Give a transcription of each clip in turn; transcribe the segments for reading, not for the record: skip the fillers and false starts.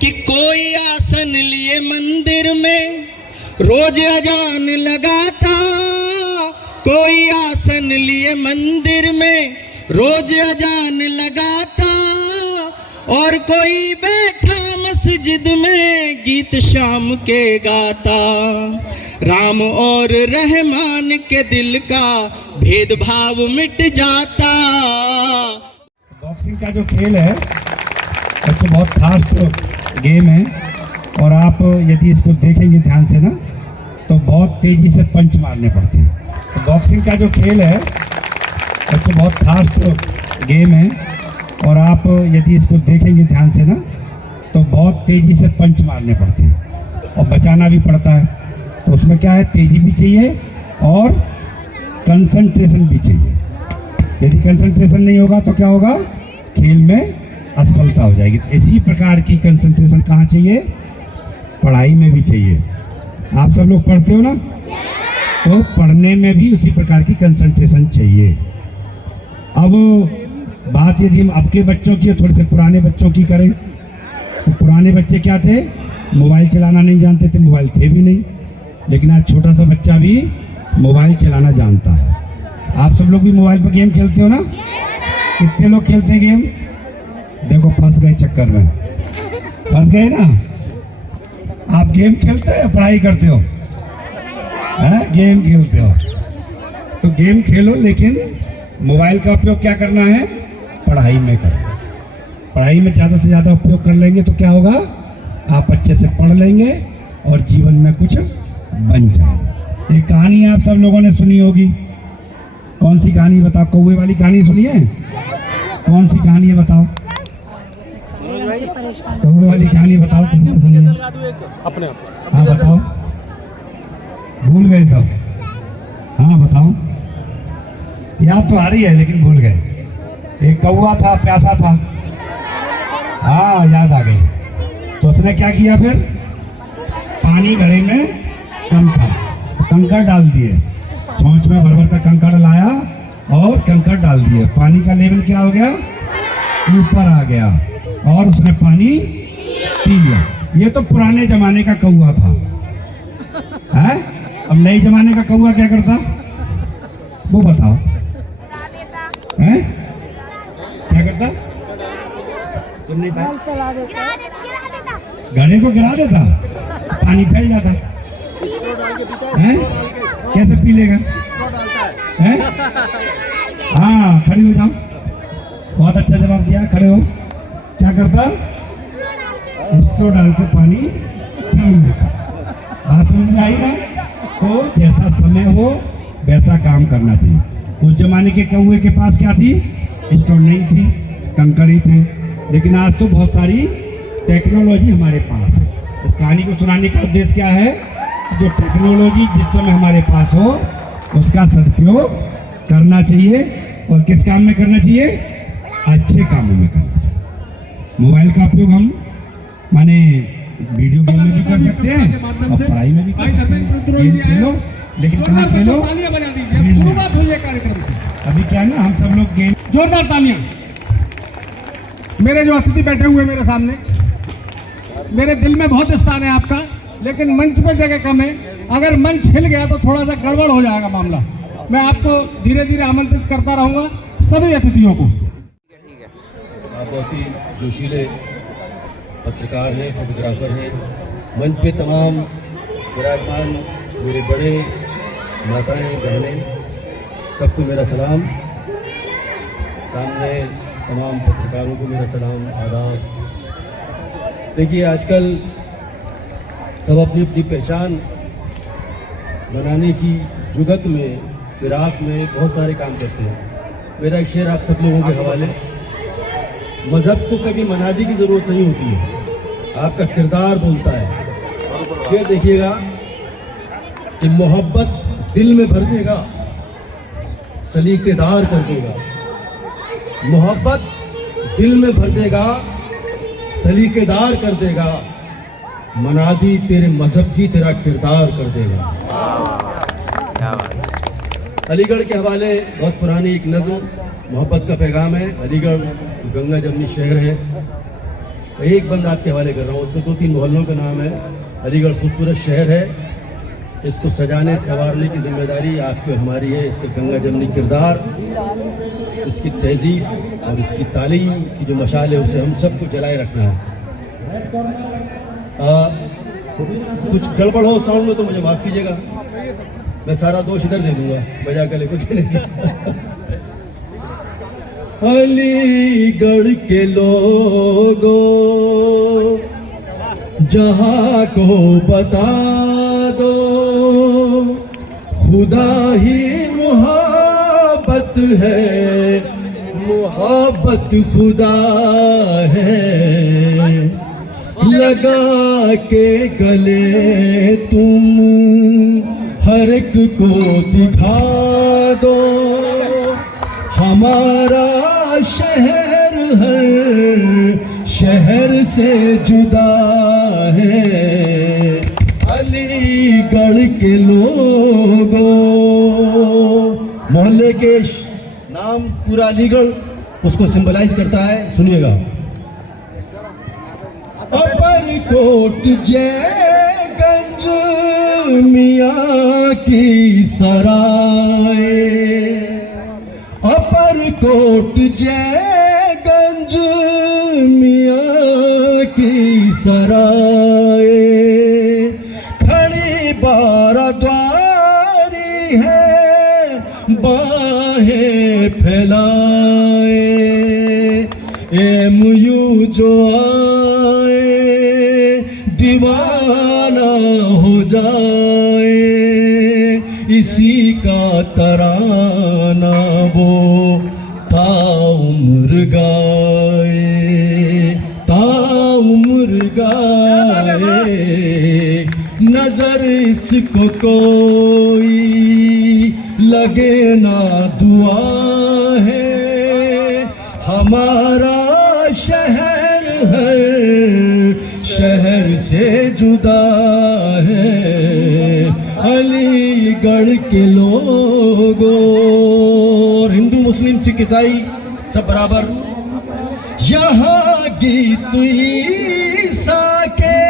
कि कोई आसन लिए मंदिर में रोज अजान लगाता, कोई आसन लिए मंदिर में रोज अजान लगाता, और कोई बैठा मस्जिद में गीत शाम के गाता। राम और रहमान के दिल का भेदभाव मिट जाता। बॉक्सिंग का जो खेल है तो बहुत फास्ट गेम है, और आप यदि इसको देखेंगे ध्यान से ना तो बहुत तेजी से पंच मारने पड़ते हैं। तो बॉक्सिंग का जो खेल है तो बहुत फास्ट गेम है, और आप यदि इसको देखेंगे ध्यान से ना तो बहुत तेजी से पंच मारने पड़ते हैं और बचाना भी पड़ता है। तो उसमें क्या है, तेजी भी चाहिए और कंसंट्रेशन भी चाहिए। यदि कंसंट्रेशन नहीं होगा तो क्या होगा, खेल में असफलता हो जाएगी। तो इसी प्रकार की कंसंट्रेशन कहाँ चाहिए, पढ़ाई में भी चाहिए। आप सब लोग पढ़ते हो ना, तो पढ़ने में भी उसी प्रकार की कंसंट्रेशन चाहिए। अब बात यदि हम अब के बच्चों की, थोड़े से पुराने बच्चों की करें, तो पुराने बच्चे क्या थे, मोबाइल चलाना नहीं जानते थे, मोबाइल थे भी नहीं। लेकिन आज छोटा सा बच्चा भी मोबाइल चलाना जानता है। आप सब लोग भी मोबाइल पर गेम खेलते हो ना? कितने लोग खेलते हैं गेम? देखो फंस गए चक्कर में, फंस गए ना। आप गेम खेलते हो या पढ़ाई करते हो? गेम खेलते हो। तो गेम खेलो, लेकिन मोबाइल का उपयोग क्या करना है, पढ़ाई में करो। पढ़ाई में ज़्यादा से ज़्यादा उपयोग कर लेंगे तो क्या होगा, आप अच्छे से पढ़ लेंगे और जीवन में कुछ बन जाए। एक कहानी आप सब लोगों ने सुनी होगी। कौन सी कहानी बताओ? कौवे वाली कहानी सुनी है? कौन सी कहानी है बताओ? कौवे वाली कहानी बताओ, किसने सुनी है? अपने हाँ बताओ, भूल गए सब? हाँ बताओ, याद तो आ रही है लेकिन भूल गए। एक कौवा था, प्यासा था। हाँ याद आ गई। तो उसने क्या किया फिर, पानी घड़े में कंकड़ डाल दिए, चोंच में भर भर का कंकड़ लाया और कंकड़ डाल दिए। पानी का लेवल क्या हो गया, ऊपर आ गया, और उसने पानी पी लिया। ये तो पुराने जमाने का कौवा था, है? अब नए जमाने का कौवा क्या करता, वो बताओ? हैं? क्या करता? सुन नहीं पाया? घड़े को गिरा देता, पानी फैल जाता। हैं? कैसे पी लेगा? हैं? हाँ खड़ी हो जाओ, बहुत अच्छा जवाब दिया, खड़े हो। क्या करता, स्ट्रो डाल के पानी पी लेता। बात समझ में आई ना? तो जैसा समय हो वैसा काम करना चाहिए। उस जमाने के कौवे के पास क्या थी, स्ट्रो नहीं थी, कंकड़ ही थे। लेकिन आज तो बहुत सारी टेक्नोलॉजी हमारे पास है। इस कहानी को सुनाने का उद्देश्य क्या है, जो टेक्नोलॉजी जिस समय हमारे पास हो उसका सदुपयोग करना चाहिए। और किस काम में करना चाहिए, अच्छे कामों में करना चाहिए। मोबाइल का उपयोग हम माने वीडियो गेम में भी कर सकते हैं और पढ़ाई में भी कर सकते हैं। गेम खेलो, लेकिन कहाँ खेलो, अभी क्या है ना, हम सब लोग गेम। जोरदार तालियां। मेरे जो अतिथि बैठे हुए मेरे सामने, मेरे दिल में बहुत स्थान है आपका, लेकिन मंच पर जगह कम है। अगर मंच हिल गया तो थोड़ा सा गड़बड़ हो जाएगा मामला। मैं आपको धीरे धीरे आमंत्रित करता रहूंगा सभी अतिथियों को। आप बहुत ही जोशीले पत्रकार हैं, फोटोग्राफर हैं। मंच पे तमाम विराजमान मेरे बड़े माताएं, बहनें, सबको मेरा सलाम। सामने तमाम पत्रकारों को मेरा सलाम, आदाब। देखिए आजकल सब अपनी अपनी पहचान बनाने की जुगत में, फिराक में बहुत सारे काम करते हैं। मेरा एक शेर आप सब लोगों के हवाले, मज़हब को कभी मनादी की ज़रूरत नहीं होती है, आपका किरदार बोलता है। शेर देखिएगा कि मोहब्बत दिल में भर देगा, सलीकेदार कर देगा। मोहब्बत दिल में भर देगा, सलीकेदार कर देगा। मनादी तेरे मजहब की तेरा किरदार कर देगा। अलीगढ़ के हवाले बहुत पुरानी एक नज़्म, मोहब्बत का पैगाम है। अलीगढ़ गंगा जमनी शहर है, एक बंद आपके हवाले कर रहा हूँ, उसमें 2-3 मोहल्लों का नाम है। अलीगढ़ खूबसूरत शहर है, इसको सजाने संवारने की जिम्मेदारी आपकी और हमारी है। इसके गंगा जमनी किरदार, इसकी तहजीब और इसकी तालीम की जो मशाल है उसे हम सबको जलाए रखना है। कुछ गड़बड़ हो साउंड में तो मुझे माफ़ कीजिएगा, मैं सारा दोष इधर दे दूंगा, बजा कर कुछ नहीं। अलीगढ़ के लोगों जहां को बता दो, खुदा ही मोहब्बत है, मोहब्बत खुदा है। लगा के गले तुम हर एक को दिखा दो, हमारा शहर हर शहर से जुदा है। अलीगढ़ के लोगों, मोहल्ले के नाम पूरा अलीगढ़ उसको सिंबलाइज करता है, सुनिएगा। अपर-कोट जयगंज मियाँ की सराय, अपर-कोट जयगंज मियाँ की सराय, खड़ी बाराद्वारी है बाहें फैलाए, एमयू जो आए दीवाना हो जाए, इसी का तराना वो ताउम्र गाए, ताउम्र गाए। नजर इसको कोई लगे ना दुआ है, हमारा शहर है शहर से जुदा है। अलीगढ़ के लोगों, और हिंदू मुस्लिम सिख ईसाई सब बराबर, यहाँ गीत ईसा के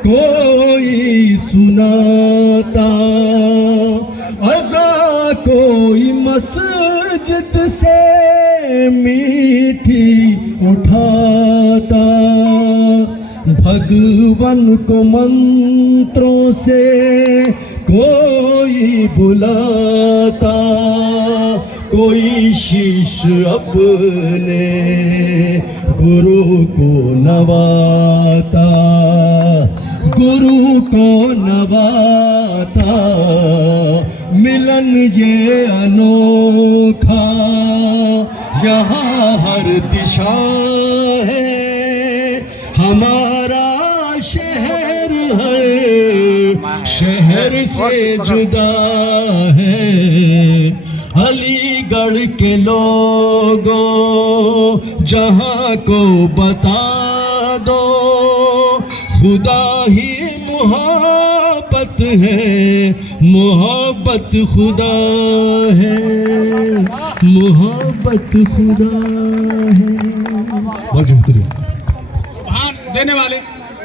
कोई सुनाता, अज़ा कोई मस्जिद से मीठी उठाता, भगवान को मंत्रों से कोई बुलाता, कोई शीश अपने गुरु को नवाता, गुरु को नवाता। मिलन ये अनोखा यहाँ हर दिशा है, हमारा शहर हर शहर से जुदा है। अलीगढ़ के लोगों जहां को बता दो, खुदा ही मोहब्बत है, मोहब्बत खुदा है, मोहब्बत खुदा है। बहुत शुक्रिया। देने वाले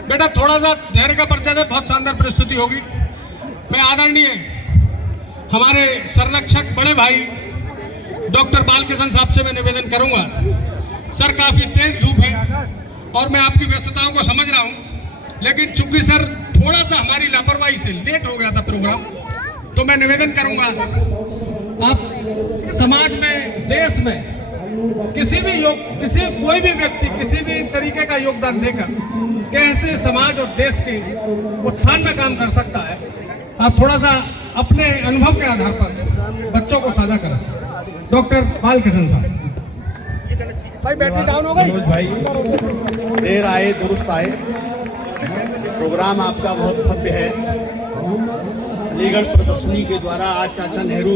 बेटा थोड़ा सा धैर्य का परिचय दे, बहुत शानदार प्रस्तुति होगी। मैं आदरणीय हमारे संरक्षक बड़े भाई डॉक्टर बालकिशन साहब से मैं निवेदन करूंगा। सर काफी तेज धूप है और मैं आपकी व्यस्तताओं को समझ रहा हूं, लेकिन चूंकि सर थोड़ा सा हमारी लापरवाही से लेट हो गया था प्रोग्राम, तो मैं निवेदन करूंगा आप समाज में, देश में कोई भी व्यक्ति किसी भी तरीके का योगदान देकर कैसे समाज और देश के उत्थान में काम कर सकता है, आप थोड़ा सा अपने अनुभव के आधार पर बच्चों को साझा करें। डॉक्टर बालकिशन साहब। भाई बैटरी डाउन हो गई। भाई देर आए दुरुस्त आए, प्रोग्राम आपका बहुत भव्य है। अलीगढ़ प्रदर्शनी के द्वारा आज चाचा नेहरू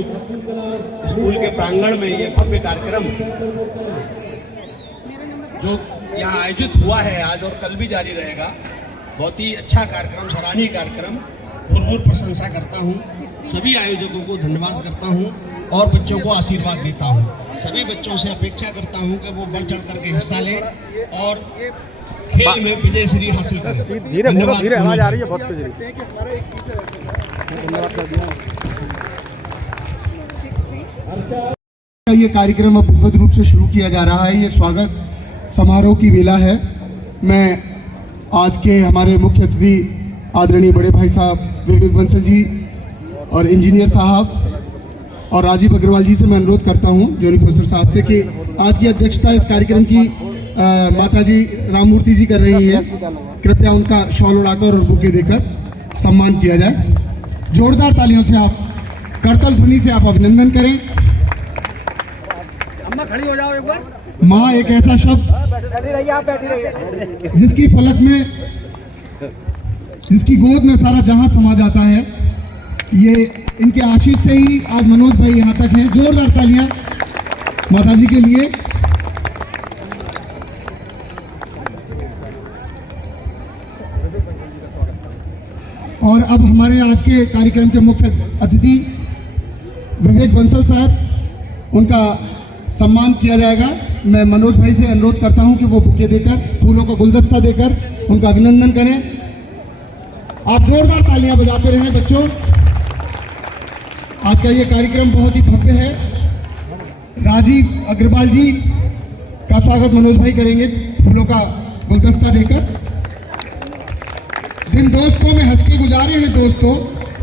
स्कूल के प्रांगण में ये भव्य कार्यक्रम जो यहाँ आयोजित हुआ है आज और कल भी जारी रहेगा, बहुत ही अच्छा कार्यक्रम, सराहनीय कार्यक्रम। भरपूर प्रशंसा करता हूँ, सभी आयोजकों को धन्यवाद करता हूँ और बच्चों को आशीर्वाद देता हूँ। सभी बच्चों से अपेक्षा करता हूँ कि वो बढ़ चढ़ करके हिस्सा लें और खेल में विजय श्री हासिल करें। धीरे बोलो, धीरे आवाज आ रही है बहुत तेज। ये कार्यक्रम अब विधिवत रूप से शुरू किया जा रहा है। ये स्वागत समारोह की वेला है। मैं आज के हमारे मुख्य अतिथि आदरणीय बड़े भाई साहब विवेक बंसल जी और इंजीनियर साहब और राजीव अग्रवाल जी से मैं अनुरोध करता हूं, जोनी फोस्टर साहब से, कि आज की अध्यक्षता इस कार्यक्रम की माता जी राममूर्ति जी कर रही है। कृपया उनका शॉल उड़ाकर और बुके देकर सम्मान किया जाए। जोरदार तालियों से आप, करतल ध्वनि से आप अभिनंदन करें। अम्मा खड़ी हो जाओ एक बार। माँ एक ऐसा शब्द जिसकी फलक में, जिसकी गोद में सारा जहां समा जाता है। ये इनके आशीष से ही आज मनोज भाई यहाँ तक हैं। जोरदार तालियां माता जी के लिए। और अब हमारे आज के कार्यक्रम के मुख्य अतिथि विवेक बंसल साहब, उनका सम्मान किया जाएगा। मैं मनोज भाई से अनुरोध करता हूं कि वो बुके देकर, फूलों का गुलदस्ता देकर उनका अभिनंदन करें। आप जोरदार तालियां बजाते रहें बच्चों। आज का ये कार्यक्रम बहुत ही भव्य है। राजीव अग्रवाल जी का स्वागत मनोज भाई करेंगे फूलों का गुलदस्ता देकर। जिन दोस्तों में हंस के गुजारे हैं दोस्तों,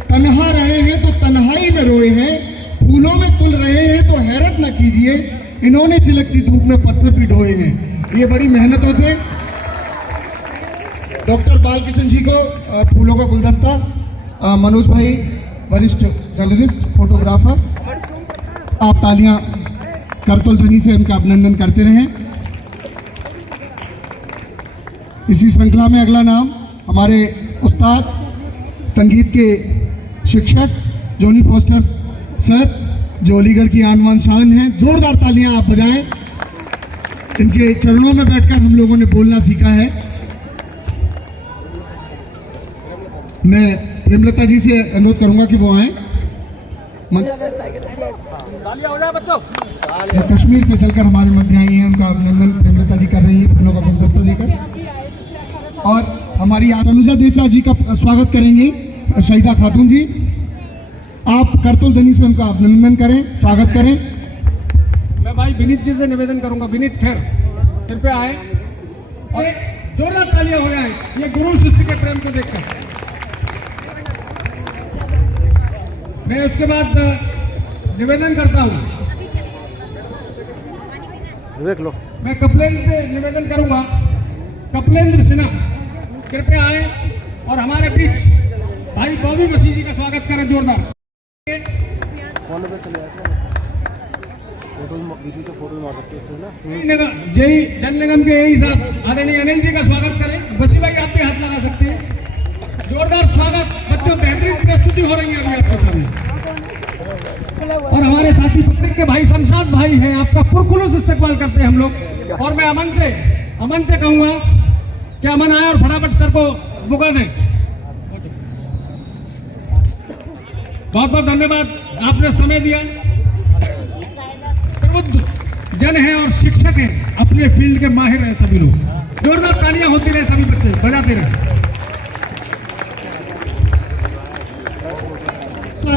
तन्हा रहे हैं तो तन्हाई में रोए हैं, फूलों में तुल रहे हैं तो हैरत न कीजिए, इन्होंने चिलकती धूप में पत्थर भी ढोए हैं। ये बड़ी मेहनतों से डॉक्टर बालकृष्ण जी को फूलों का गुलदस्ता, मनोज भाई वरिष्ठ जर्नलिस्ट फोटोग्राफर, आप तालियां करतल ध्वनि से उनका अभिनंदन करते रहें। इसी श्रृंखला में अगला नाम हमारे उस्ताद संगीत के शिक्षक जोनी फोस्टर सर, जो अलीगढ़ की आन बान शान हैं। जोरदार तालियां आप बजाएं। इनके चरणों में बैठकर हम लोगों ने बोलना सीखा है। मैं प्रेमलता जी से अनुरोध करूंगा कि वो आए। कश्मीर से चलकर हमारे मध्य आई हैं, उनका अभिनंदन प्रेमलता जी कर रही है फूलों का गुलदस्ता देकर। और हमारी अनुजा देसाई जी का स्वागत करेंगी शहीदा खातून जी। आप करतल ध्वनि से उनका अभिनंदन करें, स्वागत करें। मैं भाई विनीत जी से निवेदन करूंगा, विनीत खैर कृपया आए और जोरदार तालियां हो जाए ये गुरु शिष्य के प्रेम को देखकर। मैं उसके बाद निवेदन करता हूं, मैं कपिलेंद्र से निवेदन करूंगा, कपिलेंद्र सिन्हा कृपया आए और हमारे बीच भाई बॉबी मसीह जी का स्वागत करें जोरदार। जय जन निगम के यही साहब आदरणीय अनिल जी का स्वागत करें। बसी भाई आप भी हाथ लगा सकते हैं। जोरदार स्वागत बच्चों, बेहतरीन प्रस्तुति हो रही है अभी आपके सामने। और हमारे साथी पत्रिक के भाई शमशाद भाई हैं, आपका पुरखुलूस इस्तकबाल करते हैं हम लोग। और मैं अमन से कहूंगा कि अमन आए और फटाफट सर को बुका दें। बहुत बहुत धन्यवाद, आपने समय दिया। प्रबुद्ध जन हैं और शिक्षक हैं, अपने फील्ड के माहिर हैं सभी लोग। जोरदार तालियां होती रहे, सभी बच्चे बजाते रहे।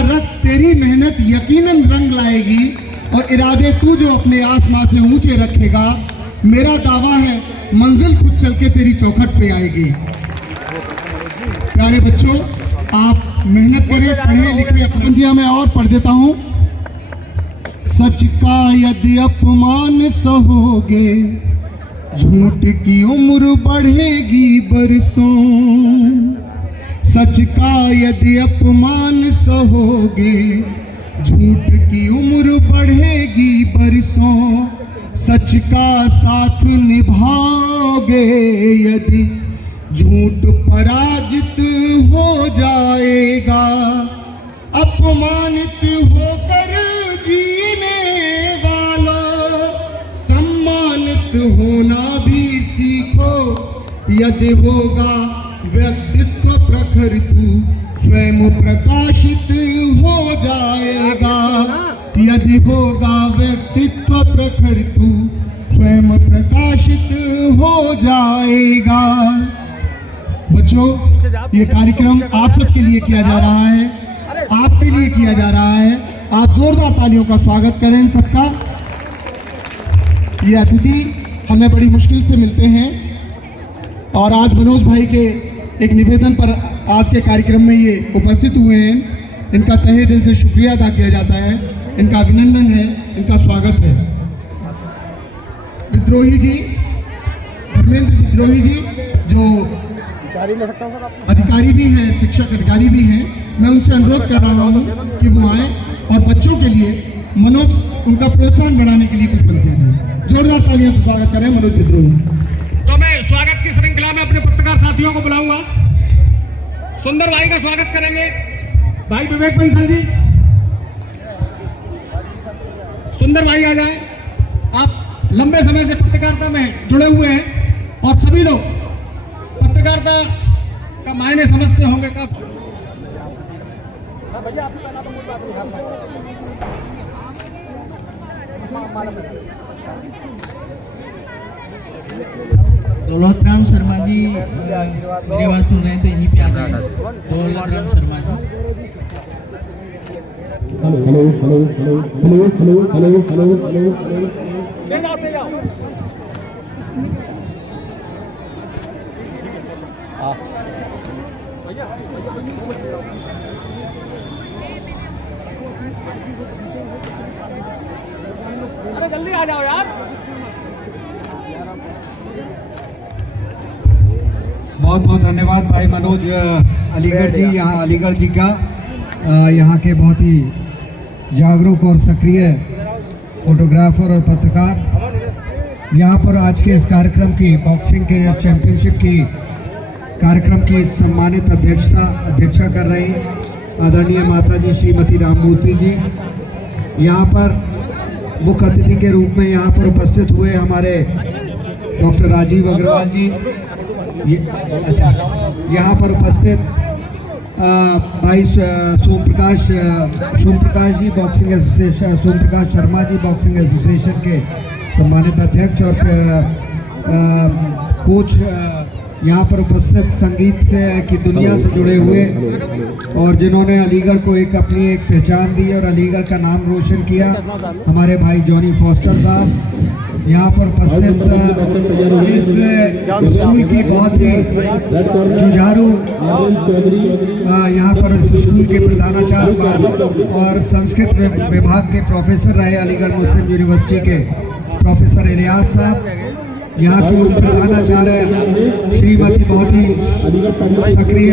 रख तेरी मेहनत यकीनन रंग लाएगी और इरादे तू जो अपने आसमां से ऊंचे रखेगा, मेरा दावा है मंजिल खुद चल के तेरी चौखट पे आएगी। प्यारे बच्चों, आप मेहनत करें, पढ़ें लिखें। अपबंदियां मैं और पढ़ देता हूं। सच का यदि अपमान सहोगे, झूठ की उम्र बढ़ेगी बरसों। सच का यदि अपमान सहोगे, झूठ की उम्र बढ़ेगी बरसों। सच का साथ निभाओगे यदि, झूठ पराजित हो जाएगा। अपमानित होकर जीने वालों, सम्मानित होना भी सीखो। यदि होगा व्यक्तित्व प्रखर, तू स्वयं प्रकाशित हो जाएगा। यदि होगा व्यक्तित्व प्रखर, तू स्वयं प्रकाशित हो जाएगा। बच्चों, ये कार्यक्रम आप सबके लिए किया जा रहा है, आपके लिए किया जा रहा है। आप जोरदार तालियों का स्वागत करें इन सबका। ये अतिथि हमें बड़ी मुश्किल से मिलते हैं और आज मनोज भाई के एक निवेदन पर आज के कार्यक्रम में ये उपस्थित हुए हैं। इनका तहे दिल से शुक्रिया अदा किया जाता है, इनका अभिनंदन है, इनका स्वागत है। विद्रोही जी, धर्मेंद्र विद्रोही जी, जो अधिकारी भी हैं, शिक्षक अधिकारी भी हैं, मैं उनसे अनुरोध कर रहा हूँ कि वो आए और बच्चों के लिए मनोज उनका प्रोत्साहन बढ़ाने के लिए कुछ बनते हैं। जोरदार तालियों से स्वागत करें मनोज विद्रोही। तो मैं स्वागत की श्रृंखला में अपने पत्रकार साथियों को बुलाऊंगा। सुंदर भाई का स्वागत करेंगे, भाई विवेक बंसल जी। सुंदर भाई आ जाए। आप लंबे समय से पत्रकारिता में जुड़े हुए हैं और सभी लोग पत्रकारिता का मायने समझते होंगे। कब दौलत राम शर्मा जी मेरी बात सुन रहे हैं तो यहीं पे आ जाए। दौलत राम शर्मा जी। अरे जल्दी आ जाओ यार। बहुत बहुत धन्यवाद भाई मनोज अलीगढ़ जी, यहाँ अलीगढ़ जी का यहाँ के बहुत ही जागरूक और सक्रिय फोटोग्राफर और पत्रकार। यहाँ पर आज के इस कार्यक्रम की बॉक्सिंग के चैंपियनशिप की कार्यक्रम की सम्मानित अध्यक्षता कर रही आदरणीय माता जी श्रीमती राममूर्ति जी। यहाँ पर मुख्य अतिथि के रूप में यहाँ पर उपस्थित हुए हमारे डॉक्टर राजीव अग्रवाल जी। अच्छा, यहाँ पर उपस्थित भाई सोम प्रकाश जी बॉक्सिंग एसोसिएशन, सोम प्रकाश शर्मा जी बॉक्सिंग एसोसिएशन के सम्मानित अध्यक्ष और कोच यहाँ पर उपस्थित संगीत से की दुनिया से जुड़े हुए और जिन्होंने अलीगढ़ को अपनी एक पहचान दी और अलीगढ़ का नाम रोशन किया, हमारे भाई जॉनी फॉस्टर साहब। यहाँ पर उपस्थित इस स्कूल की बहुत ही जुझारू यहाँ पर स्कूल के प्रधानाचार्य और संस्कृत विभाग के प्रोफेसर रहे अलीगढ़ मुस्लिम यूनिवर्सिटी के प्रोफेसर इलियास साहब। यहाँ की प्रधानाचार्य श्रीमती बहुत ही सक्रिय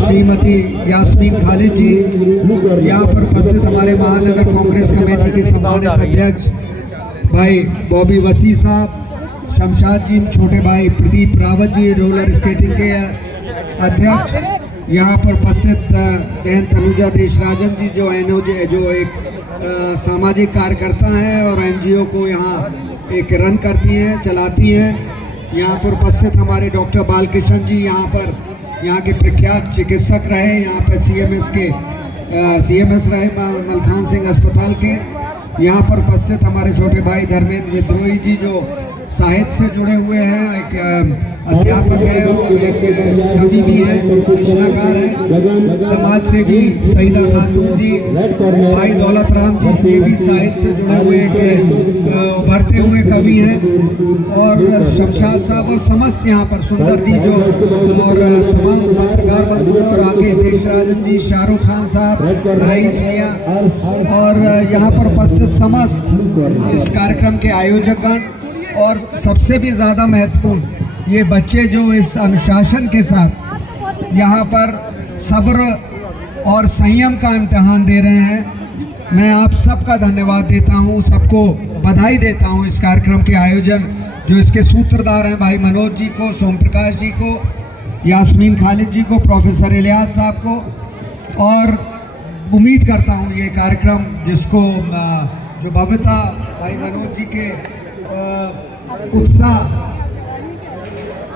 श्रीमती यास्मीन खालिद जी। यहाँ पर उपस्थित हमारे महानगर कांग्रेस कमेटी के सम्मानित अध्यक्ष भाई बॉबी वसी साहब, शमशाद जी, छोटे भाई प्रदीप रावत जी रोलर स्केटिंग के अध्यक्ष। यहाँ पर उपस्थित बहन तनुजा देशराजन जी जो जो एक सामाजिक कार्यकर्ता हैं और एनजीओ को यहाँ एक रन करती हैं, चलाती हैं। यहाँ पर उपस्थित हमारे डॉक्टर बालकिशन जी, यहाँ के प्रख्यात चिकित्सक रहे, यहाँ पर सीएमएस रहे मलखान सिंह अस्पताल के। यहाँ पर उपस्थित हमारे छोटे भाई धर्मेंद्र विद्रोही जी जो साहित्य से जुड़े हुए हैं, एक अध्यापक है और एक कवि भी है, कृष्णाकार है, समाज सेवी सईदा खातून जी, भाई दौलत राम जी ये भी साहित्य से जुड़े हुए एक उभरते हुए कवि हैं, और शमशाद साहब और समस्त यहाँ पर सुंदर जी जो और तमाम पत्रकार बंधु और राकेश देशराजन जी, शाहरुख खान साहब, रईस मियां और यहाँ पर उपस्थित समस्त इस कार्यक्रम के आयोजकगण और सबसे भी ज़्यादा महत्वपूर्ण ये बच्चे जो इस अनुशासन के साथ यहाँ पर सब्र और संयम का इम्तिहान दे रहे हैं। मैं आप सबका धन्यवाद देता हूँ, सबको बधाई देता हूँ इस कार्यक्रम के आयोजन जो इसके सूत्रधार हैं भाई मनोज जी को, सोम प्रकाश जी को, यास्मीन खालिद जी को, प्रोफेसर इलियास साहब को। और उम्मीद करता हूँ ये कार्यक्रम जिसको जो भव्यता भाई मनोज जी के उत्साह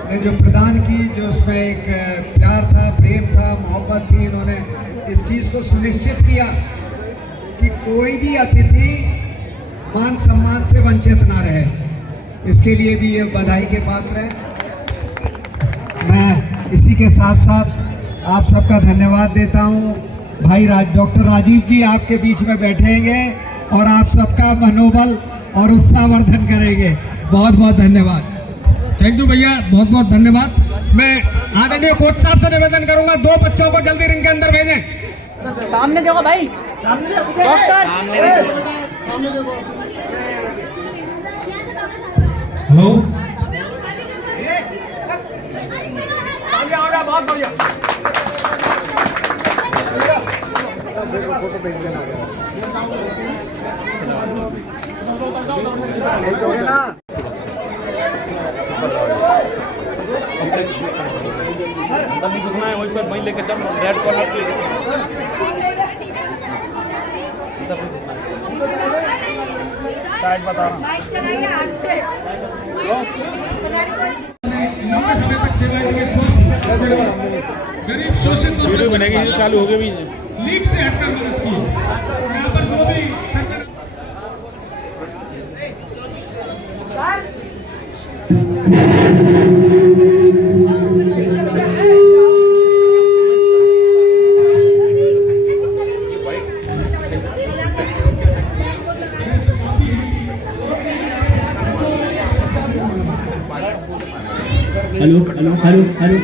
ने जो प्रदान की, जो उसमें एक प्यार था, प्रेम था, मोहब्बत थी, इन्होंने इस चीज़ को सुनिश्चित किया कि कोई भी अतिथि मान सम्मान से वंचित ना रहे। इसके लिए भी ये बधाई के पात्र है। मैं इसी के साथ साथ आप सबका धन्यवाद देता हूँ। भाई डॉक्टर राजीव जी आपके बीच में बैठेंगे और आप सबका मनोबल और उत्साहवर्धन करेंगे। बहुत बहुत धन्यवाद। थैंक यू भैया, बहुत बहुत धन्यवाद। मैं आदरणीय कोच साहब से निवेदन करूंगा 2 बच्चों को जल्दी रिंग के अंदर भेजें। सामने देखो भाई, डॉक्टर हेलो, बहुत बढ़िया। वहीं पर वहीं लेके चल रेड कॉर्नर पे साइड बता रहा वीडियो बनेगी, चालू हो गई भी लीग से हटकर मदद की। यहाँ पर जो भी hello hello hello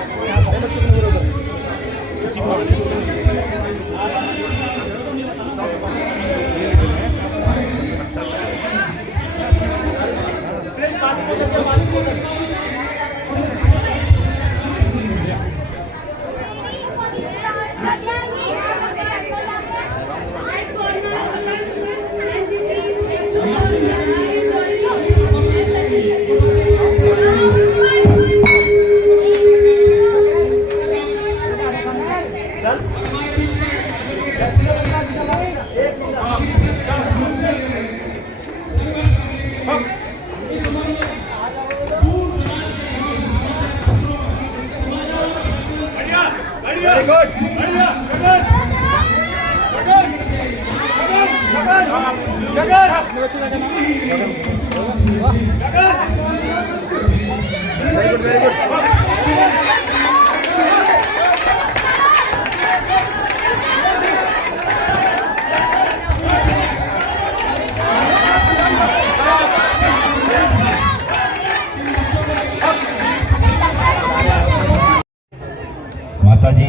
hello hello माता जी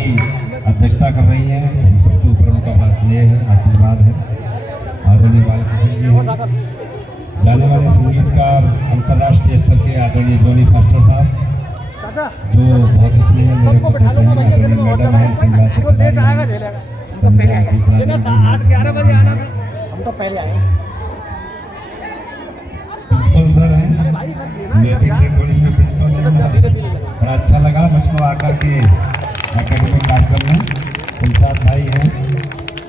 अध्यक्षता कर रही हैं। हम सबके ऊपर उनका ये है, आशीर्वाद है। आदरणीय बालकृष्ण जी, जाने वाले संगीतकार अंतर्राष्ट्रीय स्तर के आदरणीय जोनी फास्टर साहब, जो बहुत स्नेह मेरे को देते हैं। आदरणीय मैडम है, प्रिंसिपल सर हैं, कॉलेज में प्रिंसिपल हैं। बड़ा अच्छा लगा मुझको आकर के एकेडमिक कार्यक्रम में। कुलसाद भाई हैं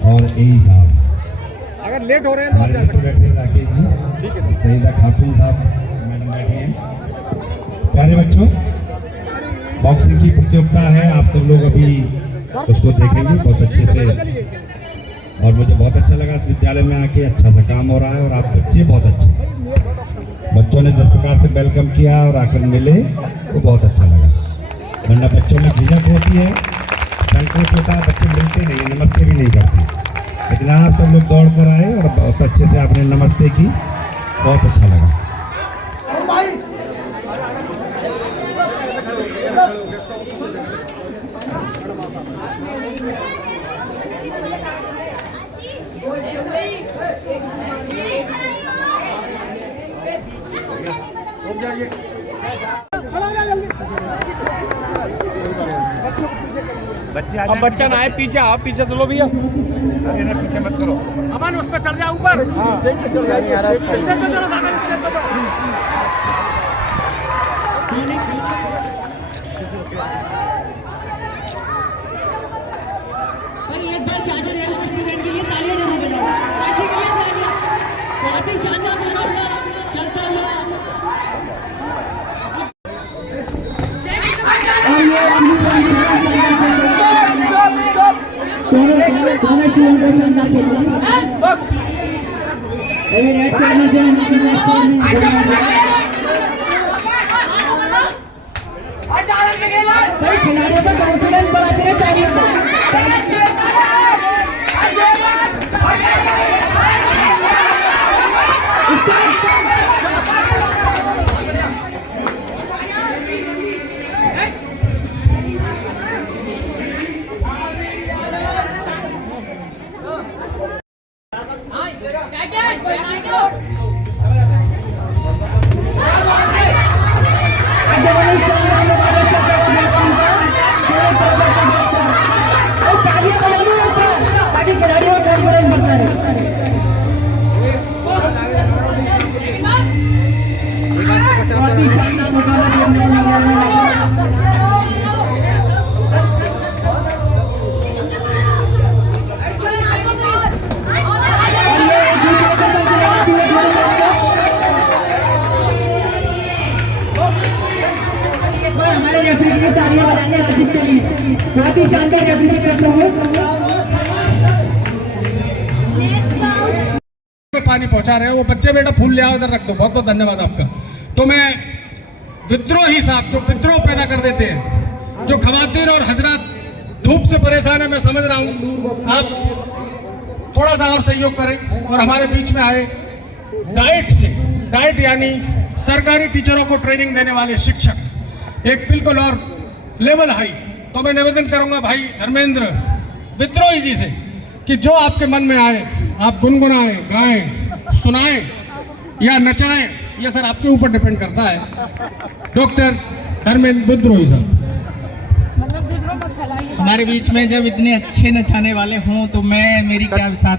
और ए साहब, अगर लेट हो रहे हैं तो आप जा सकते हैं। बैठे राकेश जी, ठीक है, सईदा खातून साहब मैडम बैठे हैं। प्यारे बच्चों, बॉक्सिंग की प्रतियोगिता है, आप सब लोग अभी उसको देखेंगे बहुत अच्छे से। और मुझे बहुत अच्छा लगा इस विद्यालय में आके, अच्छा सा काम हो रहा है और आप बच्चे बहुत अच्छे, बच्चों ने जिस प्रकार से वेलकम किया और आकर मिले वो बहुत अच्छा लगा। वरना बच्चों में झिझक होती है, संकोच होता है, बच्चे मिलते नहीं, नमस्ते भी नहीं करते। लेकिन आप सब लोग दौड़ कर आए और बहुत अच्छे से आपने नमस्ते की, बहुत अच्छा लगा। अब बच्चा ना है, पीछे आप पीछे चलो भैया, पीछे मत करो। अमन उस पर चढ़ जा ऊपर। स्टेज पे चढ़ जाइए। एक बार चादर स्टूडेंट के लिए तालियां जरूर बजाओ। काशी के लिए तालियां। बहुत ही शानदार मुकाबला चलता हुआ। खिलाड़ियों का कॉन्फिडेंस बढ़ाते हैं तालियों को। हमारे रेफरी के तालियां बजाने अर्जित के लिए बहुत ही शानदार रेफरी करते हुए पानी पहुंचा रहे हो। वो बच्चे बेटा फूल ले आओ, इधर रख दो। बहुत बहुत धन्यवाद आपका। तो मैं विद्रोही साहब जो विद्रोह पैदा कर देते हैं, जो खवातीन और हजरात धूप से परेशान है, मैं समझ रहा हूँ, आप थोड़ा सा और सहयोग करें और हमारे बीच में आए डाइट यानी सरकारी टीचरों को ट्रेनिंग देने वाले शिक्षक, एक बिल्कुल और लेवल हाई। तो मैं निवेदन करूंगा भाई धर्मेंद्र विद्रोही जी से कि जो आपके मन में आए आप गुनगुनाएं, गाएं, सुनाएं या नचाएं, ये सर आपके ऊपर डिपेंड करता है। डॉक्टर धर्मेंद्र विद्रोही साहब। हमारे बीच में जब इतने अच्छे नचाने वाले हों तो मैं मेरी क्या साथ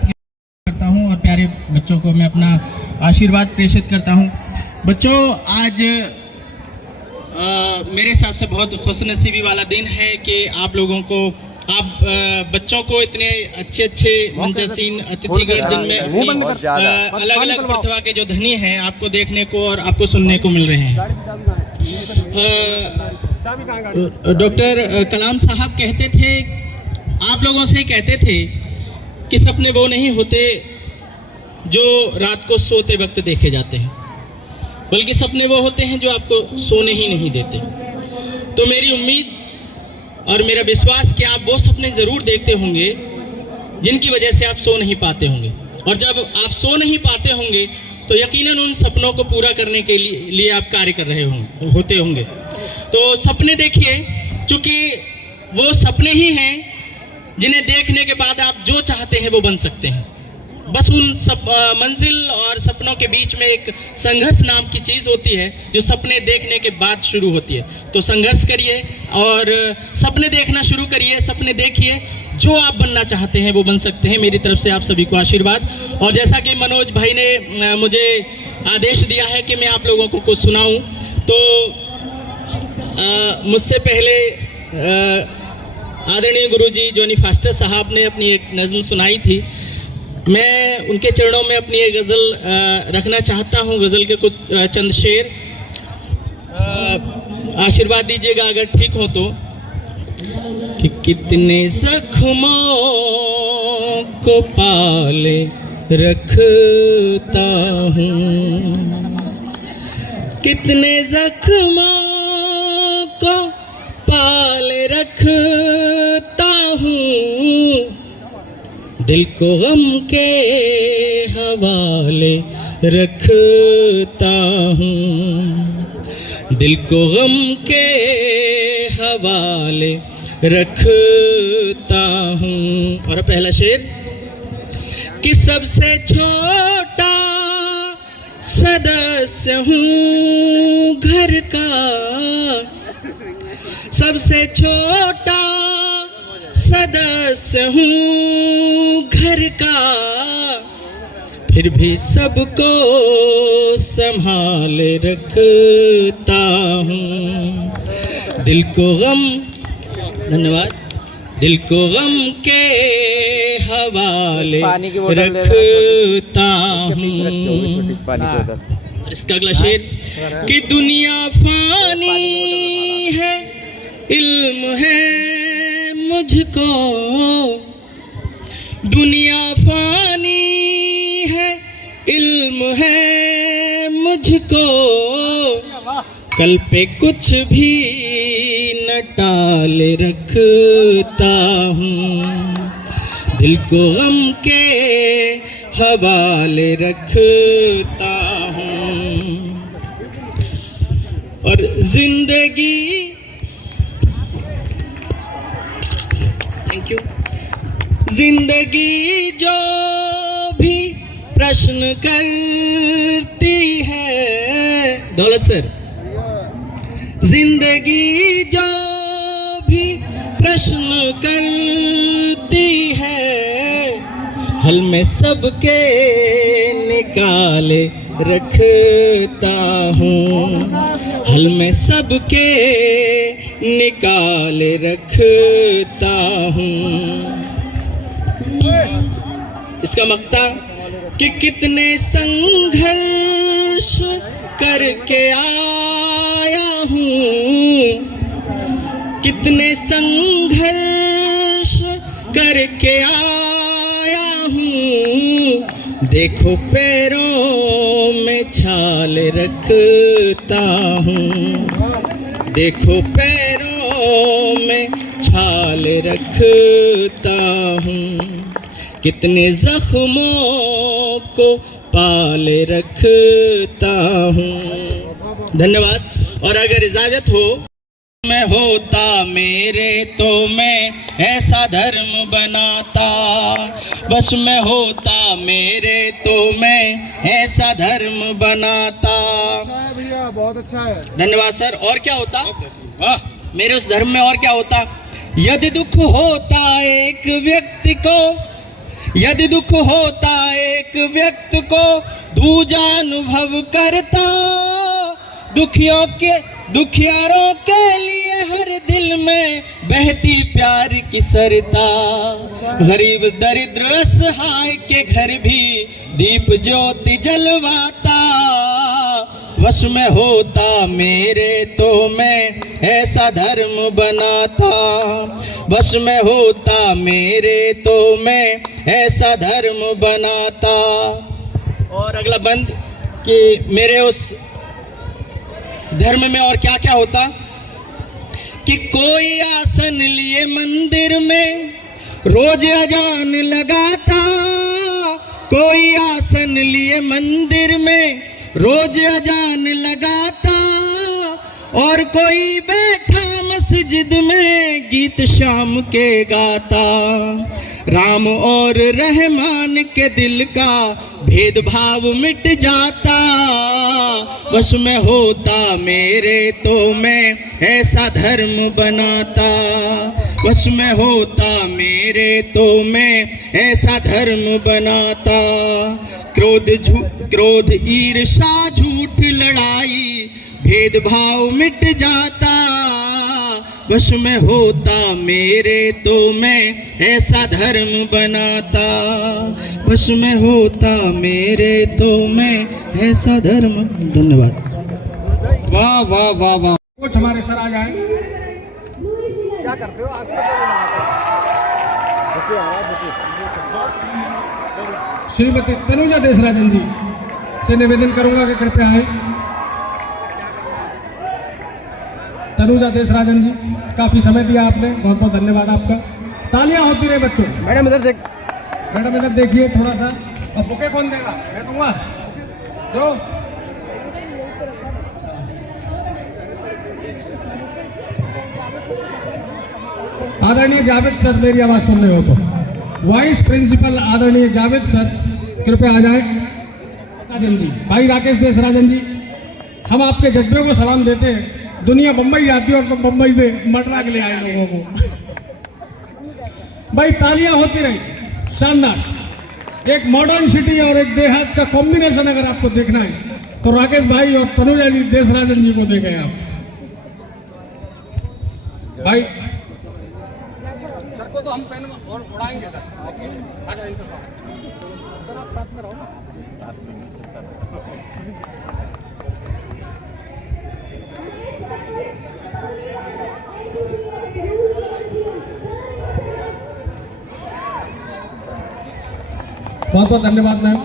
करता हूं और प्यारे बच्चों को मैं अपना आशीर्वाद प्रेषित करता हूं। बच्चों, आज मेरे हिसाब से बहुत खुशनसीबी वाला दिन है कि आप लोगों को, आप बच्चों को इतने अच्छे अच्छे मंचासीन अतिथिगण जिनमें अपनी अलग अलग प्रतिभा के जो धनी हैं आपको देखने को और आपको सुनने को मिल रहे हैं। डॉक्टर कलाम साहब कहते थे, आप लोगों से ही कहते थे कि सपने वो नहीं होते जो रात को सोते वक्त देखे जाते हैं, बल्कि सपने वो होते हैं जो आपको सोने ही नहीं देते। तो मेरी उम्मीद और मेरा विश्वास कि आप वो सपने ज़रूर देखते होंगे जिनकी वजह से आप सो नहीं पाते होंगे, और जब आप सो नहीं पाते होंगे तो यकीनन उन सपनों को पूरा करने के लिए आप कार्य कर रहे होते होंगे। तो सपने देखिए, क्योंकि वो सपने ही हैं जिन्हें देखने के बाद आप जो चाहते हैं वो बन सकते हैं। बस उन सब मंजिल और सपनों के बीच में एक संघर्ष नाम की चीज़ होती है जो सपने देखने के बाद शुरू होती है। तो संघर्ष करिए और सपने देखना शुरू करिए, सपने देखिए, जो आप बनना चाहते हैं वो बन सकते हैं। मेरी तरफ से आप सभी को आशीर्वाद। और जैसा कि मनोज भाई ने मुझे आदेश दिया है कि मैं आप लोगों को कुछ सुनाऊं, तो मुझसे पहले आदरणीय गुरुजी जॉनी फास्टर साहब ने अपनी एक नज़्म सुनाई थी। मैं उनके चरणों में अपनी एक गज़ल रखना चाहता हूँ। गज़ल के कुछ चंद शेर आशीर्वाद दीजिएगा अगर ठीक हो तो। कि कितने जख्मों को पाले रखता हूँ, कितने जख्मों को पाले रखता हूँ, दिल को गम के हवाले रखता हूँ, दिल को गम के हवाले रखता हूँ। और पहला शेर कि सबसे छोटा सदस्य हूँ घर का, सबसे छोटा सदस्य हूँ घर का, फिर भी सबको संभाले रखता हूँ, दिल को गम, धन्यवाद, दिल को गम के हवाले रखता हूँ। इसका अगला शेर कि दुनिया फानी है, इल्म है मुझको, दुनिया फानी है, इल्म है मुझको, कल पे कुछ भी न टाल रखता हूँ, दिल को गम के हवाले रखता हूँ। और जिंदगी, थैंक यू, जिंदगी जो भी प्रश्न करती है, दौलत सर, जिंदगी जो भी प्रश्न करती है, हल में सबके निकाले रखता हूँ, हल में सबके निकाले रखता हूँ। इसका मक्ता कि कितने संघर्ष करके आया हूँ, कितने संघर्ष करके आया हूँ, देखो पैरों में छाल रखता हूँ, देखो पैरों में छाल रखता हूँ, कितने जख्मों को पाल रखता हूँ। धन्यवाद। और अगर इजाजत हो, मैं होता मेरे तो मैं ऐसा धर्म बनाता, बस मैं होता मेरे तो मैं ऐसा धर्म बनाता। भैया बहुत अच्छा है। धन्यवाद सर। और क्या होता? वाह, मेरे उस धर्म में और क्या होता? यदि दुख होता एक व्यक्ति को, यदि दुख होता एक व्यक्ति को, दूजा अनुभव करता, दुखियारों के लिए हर दिल में बहती प्यार की सरता, गरीब दरिद्र असहाय के घर भी दीप ज्योति जलवाता, वश में होता मेरे तो मैं ऐसा धर्म बनाता, वश में होता मेरे तो मैं ऐसा धर्म बनाता। और अगला बंद कि मेरे उस धर्म में और क्या क्या होता कि कोई आसन लिए मंदिर में रोज अजान लगाता, कोई आसन लिए मंदिर में रोज अजान लगाता, और कोई बैठा मस्जिद में गीत शाम के गाता, राम और रहमान के दिल का भेदभाव मिट जाता, वश में होता मेरे तो मैं ऐसा धर्म बनाता, वश में होता मेरे तो मैं ऐसा धर्म बनाता, क्रोध ईर्षा झूठ लड़ाई भेदभाव मिट जाता, वश में होता मेरे तो मैं ऐसा धर्म बनाता, वश में होता मेरे तो मैं ऐसा धर्म। धन्यवाद। वाह वाह वाह वाह। कुछ हमारे सर आ जाए। क्या करते हो आप? श्रीमती तनुजा देसराजन जी से निवेदन करूंगा कि कृपया आए। तनुजा देसराजन जी, काफी समय दिया आपने, बहुत बहुत धन्यवाद आपका। तालियां होती रहे बच्चों। मैडम इधर देख, मैडम इधर देखिए थोड़ा सा। अब बुके कौन देगा? मैं दूंगा। दो। आदरणीय जावेद सर, मेरी आवाज सुन रहे हो तो वाइस प्रिंसिपल आदरणीय जावेद सर कृपया आ जाए। राजन जी, भाई राकेश देसराजन जी, हम आपके जज्बे को सलाम देते हैं। दुनिया बम्बई जाती है और तुम बम्बई से मटरा के ले आए लोगों को। भाई तालियां होती रही। शानदार। एक मॉडर्न सिटी और एक देहात का कॉम्बिनेशन अगर आपको देखना है तो राकेश भाई और तनुजा जी देसराजन जी को देखें आप। भाई सर को तो हम पेन और उड़ाएंगे सर। आ जाओ इनके साथ। सर आप साथ में रहो ना। बहुत बहुत धन्यवाद मैम।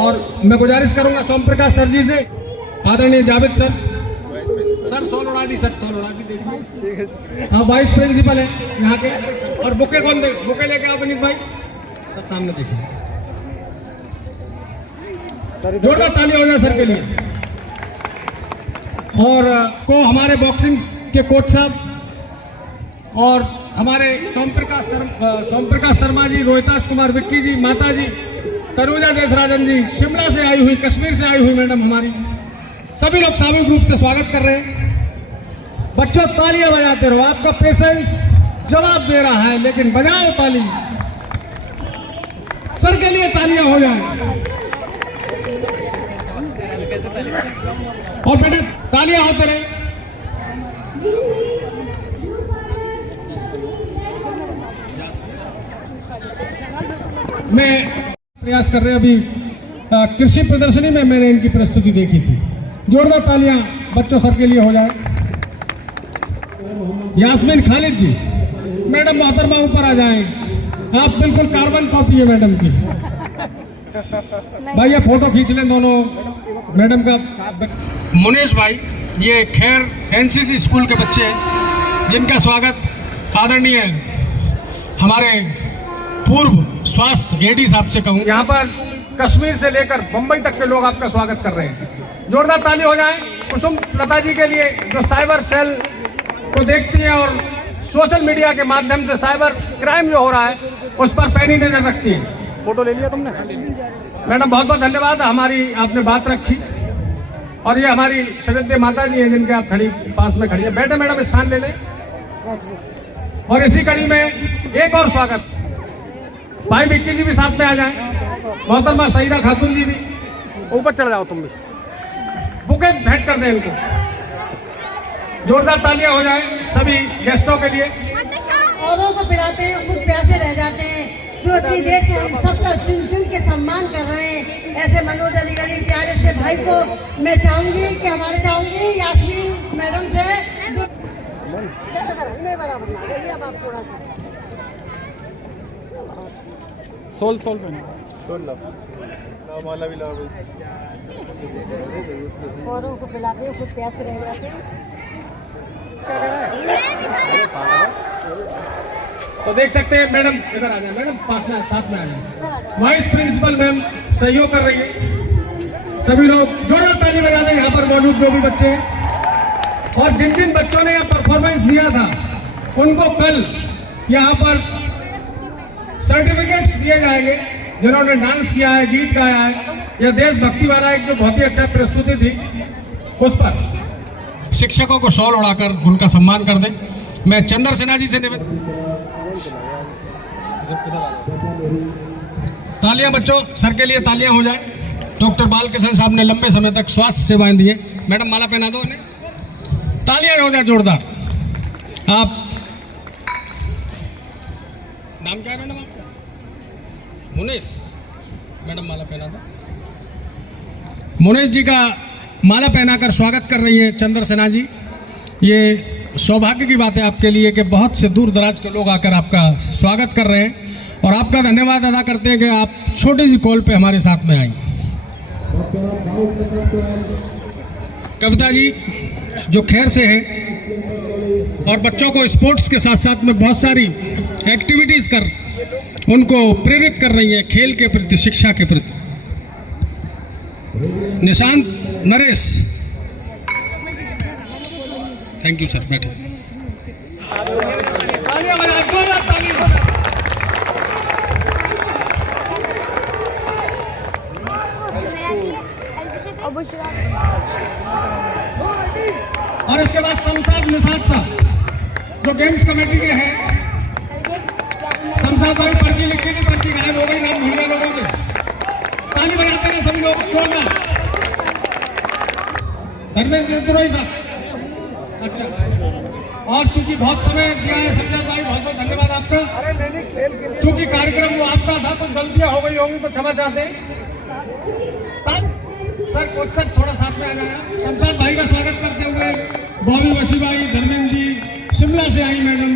और मैं गुजारिश करूंगा सोम प्रकाश सर जी से, आदरणीय जावेद सर, सर सॉल उड़ा दी, सर सॉल उड़ा दी, देखिए। हाँ, वाइस प्रिंसिपल है यहाँ के। और बुके कौन दे, बुके लेके आओ विनीत भाई, सर सामने देखिए। जोरदार ताली हो जाए सर के लिए। और को हमारे बॉक्सिंग के कोच साहब और हमारे सोम प्रकाश शर्मा जी, रोहितास कुमार विक्की जी, माता जी, तनुजा देशराजन जी, शिमला से आई हुई, कश्मीर से आई हुई मैडम हमारी, सभी लोग सामूहिक रूप से स्वागत कर रहे हैं। बच्चों तालियां बजाते रहो, आपका पेशेंस जवाब दे रहा है, लेकिन बजाओ ताली। सर के लिए तालियां हो जाए। और बेटे तालियां होते रहे। मैं प्रयास कर रहे हैं। अभी कृषि प्रदर्शनी में मैंने इनकी प्रस्तुति देखी थी। जोरदार तालियां बच्चों सर के लिए हो जाए। यास्मीन खालिद जी, मैडम मोहतरमा ऊपर आ जाएं। आप बिल्कुल कार्बन कॉपी है मैडम की। भाई ये फोटो खींच लें दोनों मैडम का। मुनेश भाई, ये खैर एनसीसी स्कूल के बच्चे हैं, जिनका स्वागत आदरणीय हमारे पूर्व स्वास्थ्य एडी साहब से कहूँ। यहाँ पर कश्मीर से लेकर मुंबई तक के लोग आपका स्वागत कर रहे हैं। जोरदार ताली हो जाए कुसुम लता जी के लिए, जो साइबर सेल को देखती हैं और सोशल मीडिया के माध्यम से साइबर क्राइम जो हो रहा है उस पर पैनी नजर रखती है। फोटो ले लिया तुमने मैडम, बहुत बहुत धन्यवाद, हमारी आपने बात रखी। और ये हमारी श्रद्धेय माता जी हैं, जिनके आप खड़ी पास में खड़ी है। बैठे मैडम, स्थान ले लें। और इसी कड़ी में एक और स्वागत, भाई विक्की जी भी साथ में आ जाएं, मोहतरमा सईदा खातून जी भी ऊपर चढ़ जाओ, तुम भी बुके भेंट कर दें इनको। जोरदार तालियां हो जाए सभी गेस्टों के लिए। औरों को पिलाते हैं, खुद प्यासे रह जाते हैं, जो इतनी देर से हम सबका चुन चुन के सम्मान कर रहे हैं। ऐसे मनोज अलीगढ़ी प्यारे से भाई को मैं चाहूंगी कि चाहूंगी यास्मीन मैडम से अब आप थोड़ा सा सोल पे औरों को पिलाते हैं, खुद प्यासे रह जाते हैं। तो देख सकते हैं मैडम, इधर आ जाए मैडम, पास में साथ में आ जाए। वाइस प्रिंसिपल मैम सहयोग कर रही है। सभी लोग जोरदार ताली बजा दें यहाँ पर मौजूद जो भी बच्चे हैं। और जिन जिन बच्चों ने यहाँ परफॉर्मेंस दिया था उनको कल यहाँ पर सर्टिफिकेट्स दिए जाएंगे। जिन्होंने डांस किया है, गीत गाया है, या देशभक्ति वाला एक जो बहुत ही अच्छा प्रस्तुति थी, उस पर शिक्षकों को शॉल उड़ाकर उनका सम्मान कर दें। मैं चंद्र सिन्हा जी से निवेदन। तालियां बच्चों सर के लिए तालियां हो जाए। डॉक्टर बालकिशन साहब ने लंबे समय तक स्वास्थ्य सेवाएं दी है। मैडम माला पहना दो उन्हें। तालियां हो जाए जोरदार। आप नाम क्या है मैडम आपका? मुनेश। मैडम माला पहना दो। मुनेश जी का माला पहनाकर स्वागत कर रही है चंद्र सिन्हा जी। ये सौभाग्य की बात है आपके लिए कि बहुत से दूर दराज के लोग आकर आपका स्वागत कर रहे हैं, और आपका धन्यवाद अदा करते हैं कि आप छोटी सी कॉल पे हमारे साथ में आई। कविता जी जो खैर से है और बच्चों को स्पोर्ट्स के साथ साथ में बहुत सारी एक्टिविटीज कर उनको प्रेरित कर रही हैं खेल के प्रति, शिक्षा के प्रति। Nishant Naresh, thank you sir, बैठे। और इसके बाद शमशाद निषाद साहब जो गेम्स कमेटी के हैं। शमशाद भाई पर्ची लिखी थी, पर्ची गायब हो गई, नाम भूल गए लोगों के। ताली बजाते हैं सभी लोग जोरदार। धर्मेंद्र तुरई साहब, अच्छा। और चूंकि बहुत समय दिया है शमशाद भाई, बहुत बहुत धन्यवाद आपका। चूंकि कार्यक्रम वो आपका था तो गलतियां हो गई होंगी तो क्षमा चाहते हैं। सर कोच सर थोड़ा साथ में आ जाए। शमशाद भाई का स्वागत करते हुए बॉबी वसी भाई, धर्मेंद्र जी, शिमला से आई मैडम,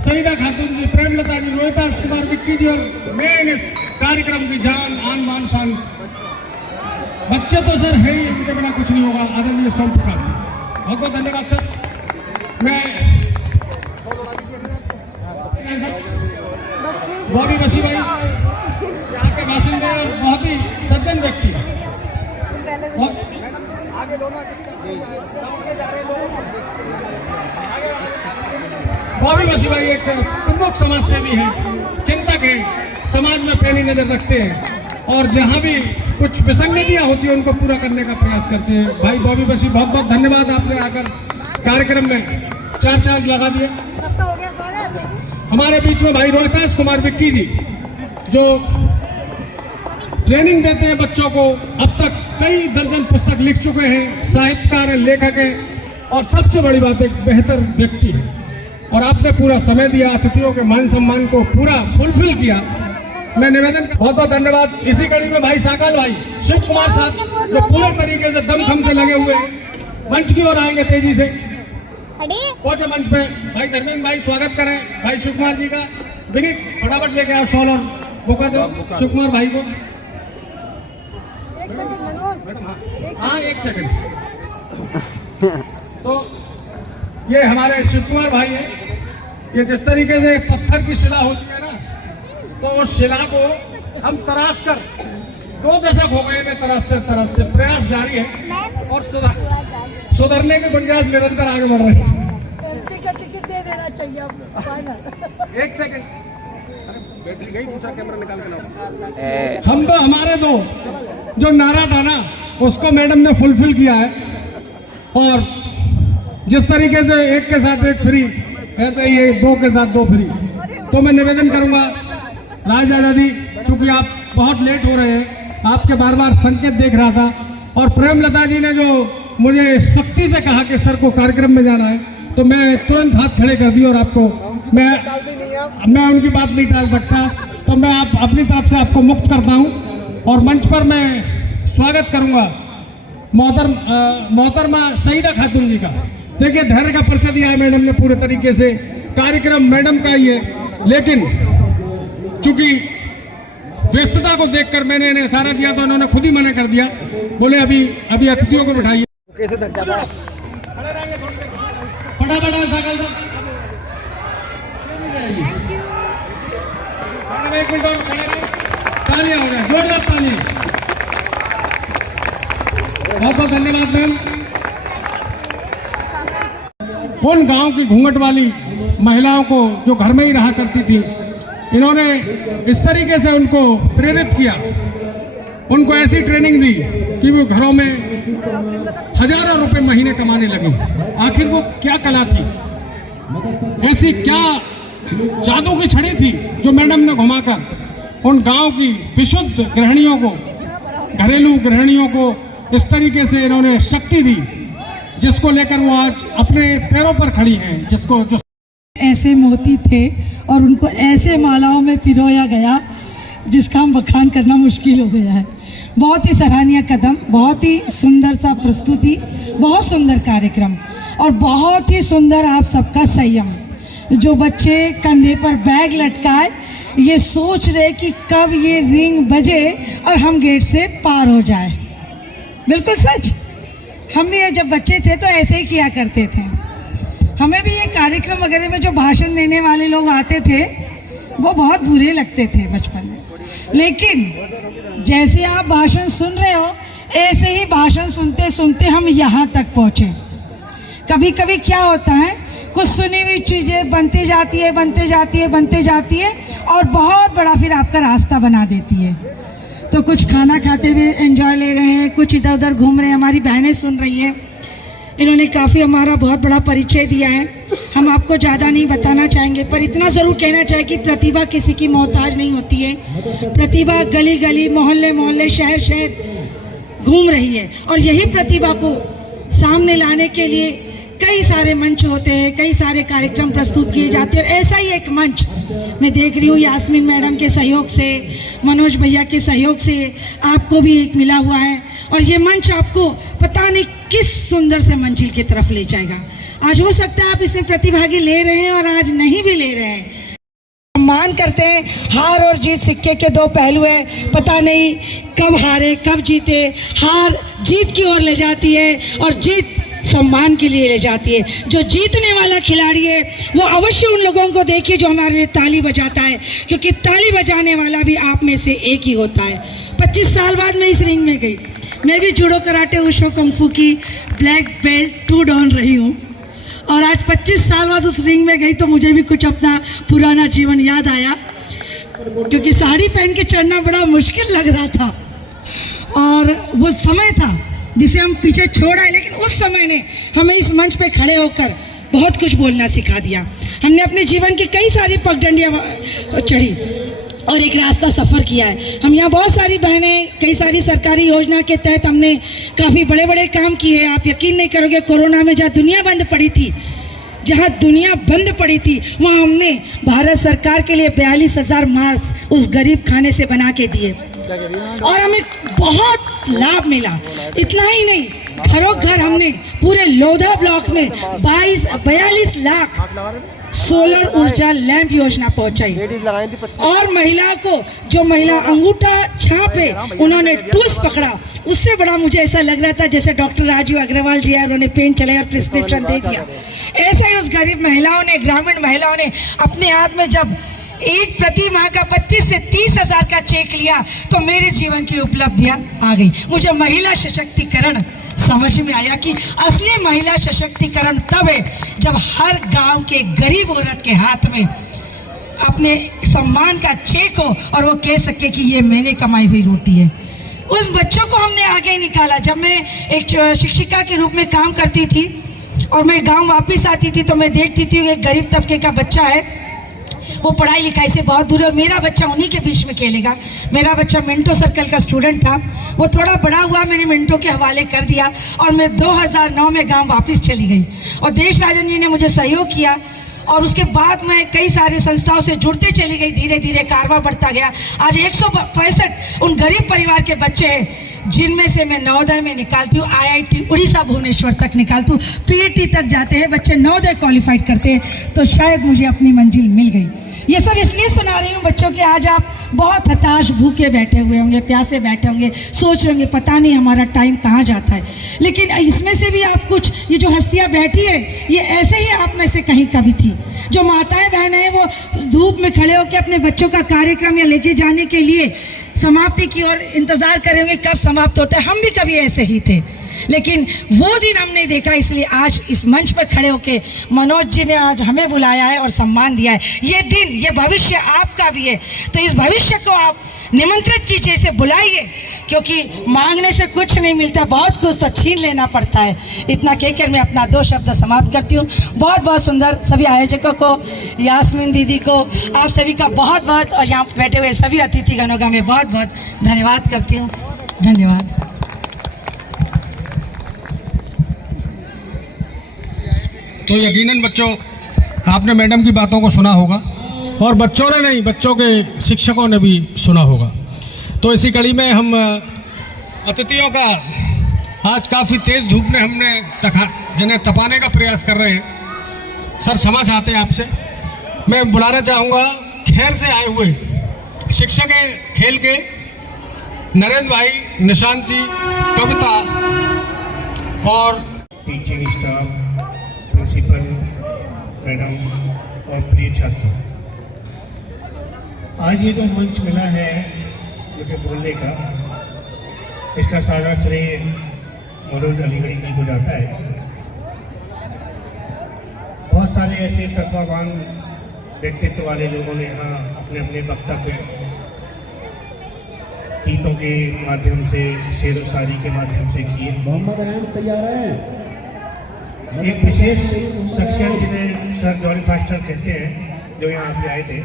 सईदा खातून जी, प्रेमलता जी, रोहितास कुमार विक्की जी, और मेन इस कार्यक्रम की जान, आन बान शान बच्चे तो सर है ही, इनके बिना कुछ नहीं होगा। आदरणीय सोम प्रकाश जी, बहुत बहुत धन्यवाद सर। मैं बॉबी बसी भाई यहाँ के बासिंदे और बहुत ही सज्जन व्यक्ति है। बॉबी बसी भाई एक प्रमुख समाज सेवी है, चिंतक है, समाज में पैनी नजर रखते हैं और जहाँ भी कुछ विसंगतियाँ होती है उनको पूरा करने का प्रयास करते हैं। भाई बॉबी बसी, बहुत बहुत धन्यवाद, आपने आकर कार्यक्रम में चार चांद लगा दिए। हमारे बीच में भाई रोहितास कुमार विक्की जी, जो ट्रेनिंग देते हैं बच्चों को, अब तक कई दर्जन पुस्तक लिख चुके हैं, साहित्यकार हैं, लेखक हैं और सबसे बड़ी बात एक बेहतर व्यक्ति है। और आपने पूरा समय दिया, अतिथियों के मान सम्मान को पूरा फुलफिल किया। मैं निवेदन, बहुत बहुत धन्यवाद। इसी कड़ी में भाई साकाल भाई शिव कुमार साहब, जो पूरे तरीके से दमखम से लगे हुए हैं, मंच की ओर आएंगे तेजी से। पहुंचे मंच पे भाई धर्मेंद्र भाई, स्वागत करें भाई शिव कुमार जी का। विनीत फटाफट लेके आओ शॉल और बुका दो शिव कुमार भाई को। हाँ, एक सेकंड। तो ये हमारे शिव कुमार भाई हैं। ये जिस तरीके से पत्थर की शिला होती है ना, तो उस शिला को हम तराश कर 2 दशक हो गए, तरसते तरसते प्रयास जारी है और सुधरने की गुंजाइश निरंतर आगे बढ़ रही है। टिकट दे देना चाहिए आपको। एक सेकंड, बैटरी गई, दूसरा कैमरा निकाल के लाओ। हम तो हमारे दो जो नारा था ना, उसको मैडम ने फुलफिल किया है और जिस तरीके से एक के साथ एक फ्री, ऐसे ही 2 के साथ 2 फ्री। तो मैं निवेदन करूंगा राज दादा जी, चूंकि आप बहुत लेट हो रहे हैं, आपके बार बार संकेत देख रहा था और प्रेमलता जी ने जो मुझे सख्ती से कहा कि सर को कार्यक्रम में जाना है, तो मैं तुरंत हाथ खड़े कर दिए और आपको मैं उनकी बात नहीं टाल सकता, तो मैं आप अपनी तरफ से आपको मुक्त करता हूं और मंच पर मैं स्वागत करूंगा मोहतरमा सईदा खातून जी का। देखिए, धैर्य का परिचय दिया है मैडम ने पूरे तरीके से, कार्यक्रम मैडम का ही है, लेकिन चूंकि व्यस्तता को देखकर मैंने इन्हें इशारा दिया तो इन्होंने खुद ही मना कर दिया, बोले अभी अतिथियों को बिठाइए। फटाफट साइकिल दो, एक मिनट और खड़े रहे, तालियां हो जाए, जोरदार तालियां। बहुत बहुत धन्यवाद मैम। उन गांव की घूंघट वाली महिलाओं को जो घर में ही रहा करती थी, इन्होंने इस तरीके से उनको प्रेरित किया, उनको ऐसी ट्रेनिंग दी कि वो घरों में हजारों रुपए महीने कमाने लगे। आखिर वो क्या कला थी, ऐसी क्या जादू की छड़ी थी जो मैडम ने घुमाकर उन गांव की विशुद्ध गृहिणियों को, घरेलू गृहिणियों को इस तरीके से इन्होंने शक्ति दी, जिसको लेकर वो आज अपने पैरों पर खड़ी हैं। जिसको जो ऐसे मोती थे और उनको ऐसे मालाओं में पिरोया गया जिसका हम बखान करना मुश्किल हो गया है। बहुत ही सराहनीय कदम, बहुत ही सुंदर सा प्रस्तुति, बहुत सुंदर कार्यक्रम और बहुत ही सुंदर आप सबका संयम। जो बच्चे कंधे पर बैग लटकाए, ये सोच रहे कि कब ये रिंग बजे और हम गेट से पार हो जाए। बिल्कुल सच, हम भी जब बच्चे थे तो ऐसे ही किया करते थे। हमें भी ये कार्यक्रम वगैरह में जो भाषण देने वाले लोग आते थे वो बहुत बुरे लगते थे बचपन में, लेकिन जैसे आप भाषण सुन रहे हो ऐसे ही भाषण सुनते सुनते हम यहाँ तक पहुँचे। कभी कभी क्या होता है, कुछ सुनी हुई चीज़ें बनती जाती है और बहुत बड़ा फिर आपका रास्ता बना देती है। तो कुछ खाना खाते हुए एंजॉय ले रहे हैं, कुछ इधर उधर घूम रहे हैं, हमारी बहनें सुन रही हैं। इन्होंने काफ़ी हमारा बहुत बड़ा परिचय दिया है, हम आपको ज़्यादा नहीं बताना चाहेंगे, पर इतना ज़रूर कहना चाहें कि प्रतिभा किसी की मोहताज नहीं होती है। प्रतिभा गली गली, मोहल्ले मोहल्ले, शहर शहर घूम रही है और यही प्रतिभा को सामने लाने के लिए कई सारे मंच होते हैं, कई सारे कार्यक्रम प्रस्तुत किए जाते हैं। और ऐसा ही एक मंच मैं देख रही हूँ यास्मीन मैडम के सहयोग से, मनोज भैया के सहयोग से आपको भी एक मिला हुआ है और ये मंच आपको पता नहीं किस सुंदर से मंजिल की तरफ ले जाएगा। आज हो सकता है आप इसमें प्रतिभागी ले रहे हैं और आज नहीं भी ले रहे हैं। सम्मान करते हैं। हार और जीत सिक्के के दो पहलू है, पता नहीं कब हारे कब जीते। हार जीत की ओर ले जाती है और जीत सम्मान के लिए ले जाती है। जो जीतने वाला खिलाड़ी है वो अवश्य उन लोगों को देखिए जो हमारे लिए ताली बजाता है, क्योंकि ताली बजाने वाला भी आप में से एक ही होता है। 25 साल बाद मैं इस रिंग में गई। मैं भी जूडो कराटे वुशु कुंफू की ब्लैक बेल्ट 2 डॉन रही हूँ, और आज 25 साल बाद उस रिंग में गई तो मुझे भी कुछ अपना पुराना जीवन याद आया, क्योंकि साड़ी पहन के चढ़ना बड़ा मुश्किल लग रहा था और वो समय था जिसे हम पीछे छोड़ आए, लेकिन उस समय ने हमें इस मंच पे खड़े होकर बहुत कुछ बोलना सिखा दिया। हमने अपने जीवन की कई सारी पगडंडियाँ चढ़ी और एक रास्ता सफ़र किया है। हम यहाँ बहुत सारी बहनें, कई सारी सरकारी योजना के तहत हमने काफ़ी बड़े बड़े काम किए। आप यकीन नहीं करोगे, कोरोना में जहाँ दुनिया बंद पड़ी थी, वहाँ हमने भारत सरकार के लिए 42,000 मास्क उस गरीब खाने से बना के दिए और हमें बहुत लाभ मिला। इतना ही नहीं, घरों घर हमने पूरे लोधा ब्लॉक में 42 लाख सोलर ऊर्जा लैंप योजना पहुंचाई और महिला को जो महिला अंगूठा छाप है उन्होंने टूल्स पकड़ा। उससे बड़ा मुझे ऐसा लग रहा था जैसे डॉक्टर राजीव अग्रवाल जी है, उन्होंने पेन चले और प्रिस्क्रिप्शन दे दिया। ऐसे ही उस गरीब महिलाओं ने, ग्रामीण महिलाओं ने अपने हाथ में जब एक प्रति माह का 25 से 30 हजार का चेक लिया तो मेरे जीवन की उपलब्धियां आ गई। मुझे महिला सशक्तिकरण समझ में आया कि असली महिला सशक्तिकरण तब है जब हर गांव के गरीब औरत के हाथ में अपने सम्मान का चेक हो और वो कह सके कि ये मैंने कमाई हुई रोटी है। उस बच्चों को हमने आगे निकाला। जब मैं एक शिक्षिका के रूप में काम करती थी और मैं गांव वापस आती थी तो मैं देखती थी एक गरीब तबके का बच्चा है, वो पढ़ाई लिखाई से बहुत दूर है और मेरा बच्चा उन्हीं के बीच में खेलेगा। मेरा बच्चा मिंटो सर्कल का स्टूडेंट था, वो थोड़ा बड़ा हुआ, मैंने मिंटो के हवाले कर दिया और मैं 2009 में गांव वापस चली गई और देश राजन जी ने मुझे सहयोग किया और उसके बाद मैं कई सारी संस्थाओं से जुड़ते चली गई। धीरे धीरे कारवां बढ़ता गया। आज 165 उन गरीब परिवार के बच्चे हैं जिनमें से मैं नवोदय में निकालती हूँ, IIT उड़ीसा भुवनेश्वर तक निकालती हूँ, PET तक जाते हैं बच्चे, नवोदय क्वालिफाइड करते हैं। तो शायद मुझे अपनी मंजिल मिल गई। ये सब इसलिए सुना रही हूँ बच्चों के, आज आप बहुत हताश भूखे बैठे हुए होंगे, प्यासे बैठे होंगे, सोच रहे होंगे पता नहीं हमारा टाइम कहाँ जाता है। लेकिन इसमें से भी आप कुछ, ये जो हस्तियाँ बैठी है ये ऐसे ही आप में से कहीं कभी थी। जो माताएं बहनें हैं वो धूप में खड़े होकर अपने बच्चों का कार्यक्रम या लेके जाने के लिए समाप्ति की ओर इंतजार करेंगे कब समाप्त होता है। हम भी कभी ऐसे ही थे, लेकिन वो दिन हमने देखा, इसलिए आज इस मंच पर खड़े होके मनोज जी ने आज हमें बुलाया है और सम्मान दिया है। ये दिन, ये भविष्य आपका भी है, तो इस भविष्य को आप निमंत्रित कीजिए, इसे बुलाइए, क्योंकि मांगने से कुछ नहीं मिलता, बहुत कुछ तो छीन लेना पड़ता है। इतना कहकर मैं अपना 2 शब्द समाप्त करती हूँ। बहुत बहुत सुंदर सभी आयोजकों को, यास्मीन दीदी को, आप सभी का बहुत बहुत, और यहाँ बैठे हुए सभी अतिथिगणों का मैं बहुत बहुत धन्यवाद करती हूँ। धन्यवाद। तो यकीनन बच्चों, आपने मैडम की बातों को सुना होगा और बच्चों ने नहीं, बच्चों के शिक्षकों ने भी सुना होगा। तो इसी कड़ी में हम अतिथियों का आज काफ़ी तेज़ धूप में हमने जिन्हें तपाने का प्रयास कर रहे हैं। सर क्षमा चाहते हैं आपसे। मैं बुलाना चाहूँगा खैर से आए हुए शिक्षक खेल के नरेंद्र भाई, निशांत जी, कविता और टीचिंग स्टाफ, प्रिंसिपल मैडम और प्रिय छात्रों, आज ये जो मंच मिला है मुझे बोलने का, इसका सारा श्रेय मनोज अलीगढ़ी जी को जाता है। बहुत सारे ऐसे प्रतिभावान व्यक्तित्व वाले लोगों ने यहाँ अपने अपने वक्तव्य गीतों के माध्यम से, शेर व शायरी के माध्यम से किए। तैयार है। एक विशेष शख्सियत जिन्हें सर जॉनी फास्टर कहते हैं, जो यहाँ पे आए थे,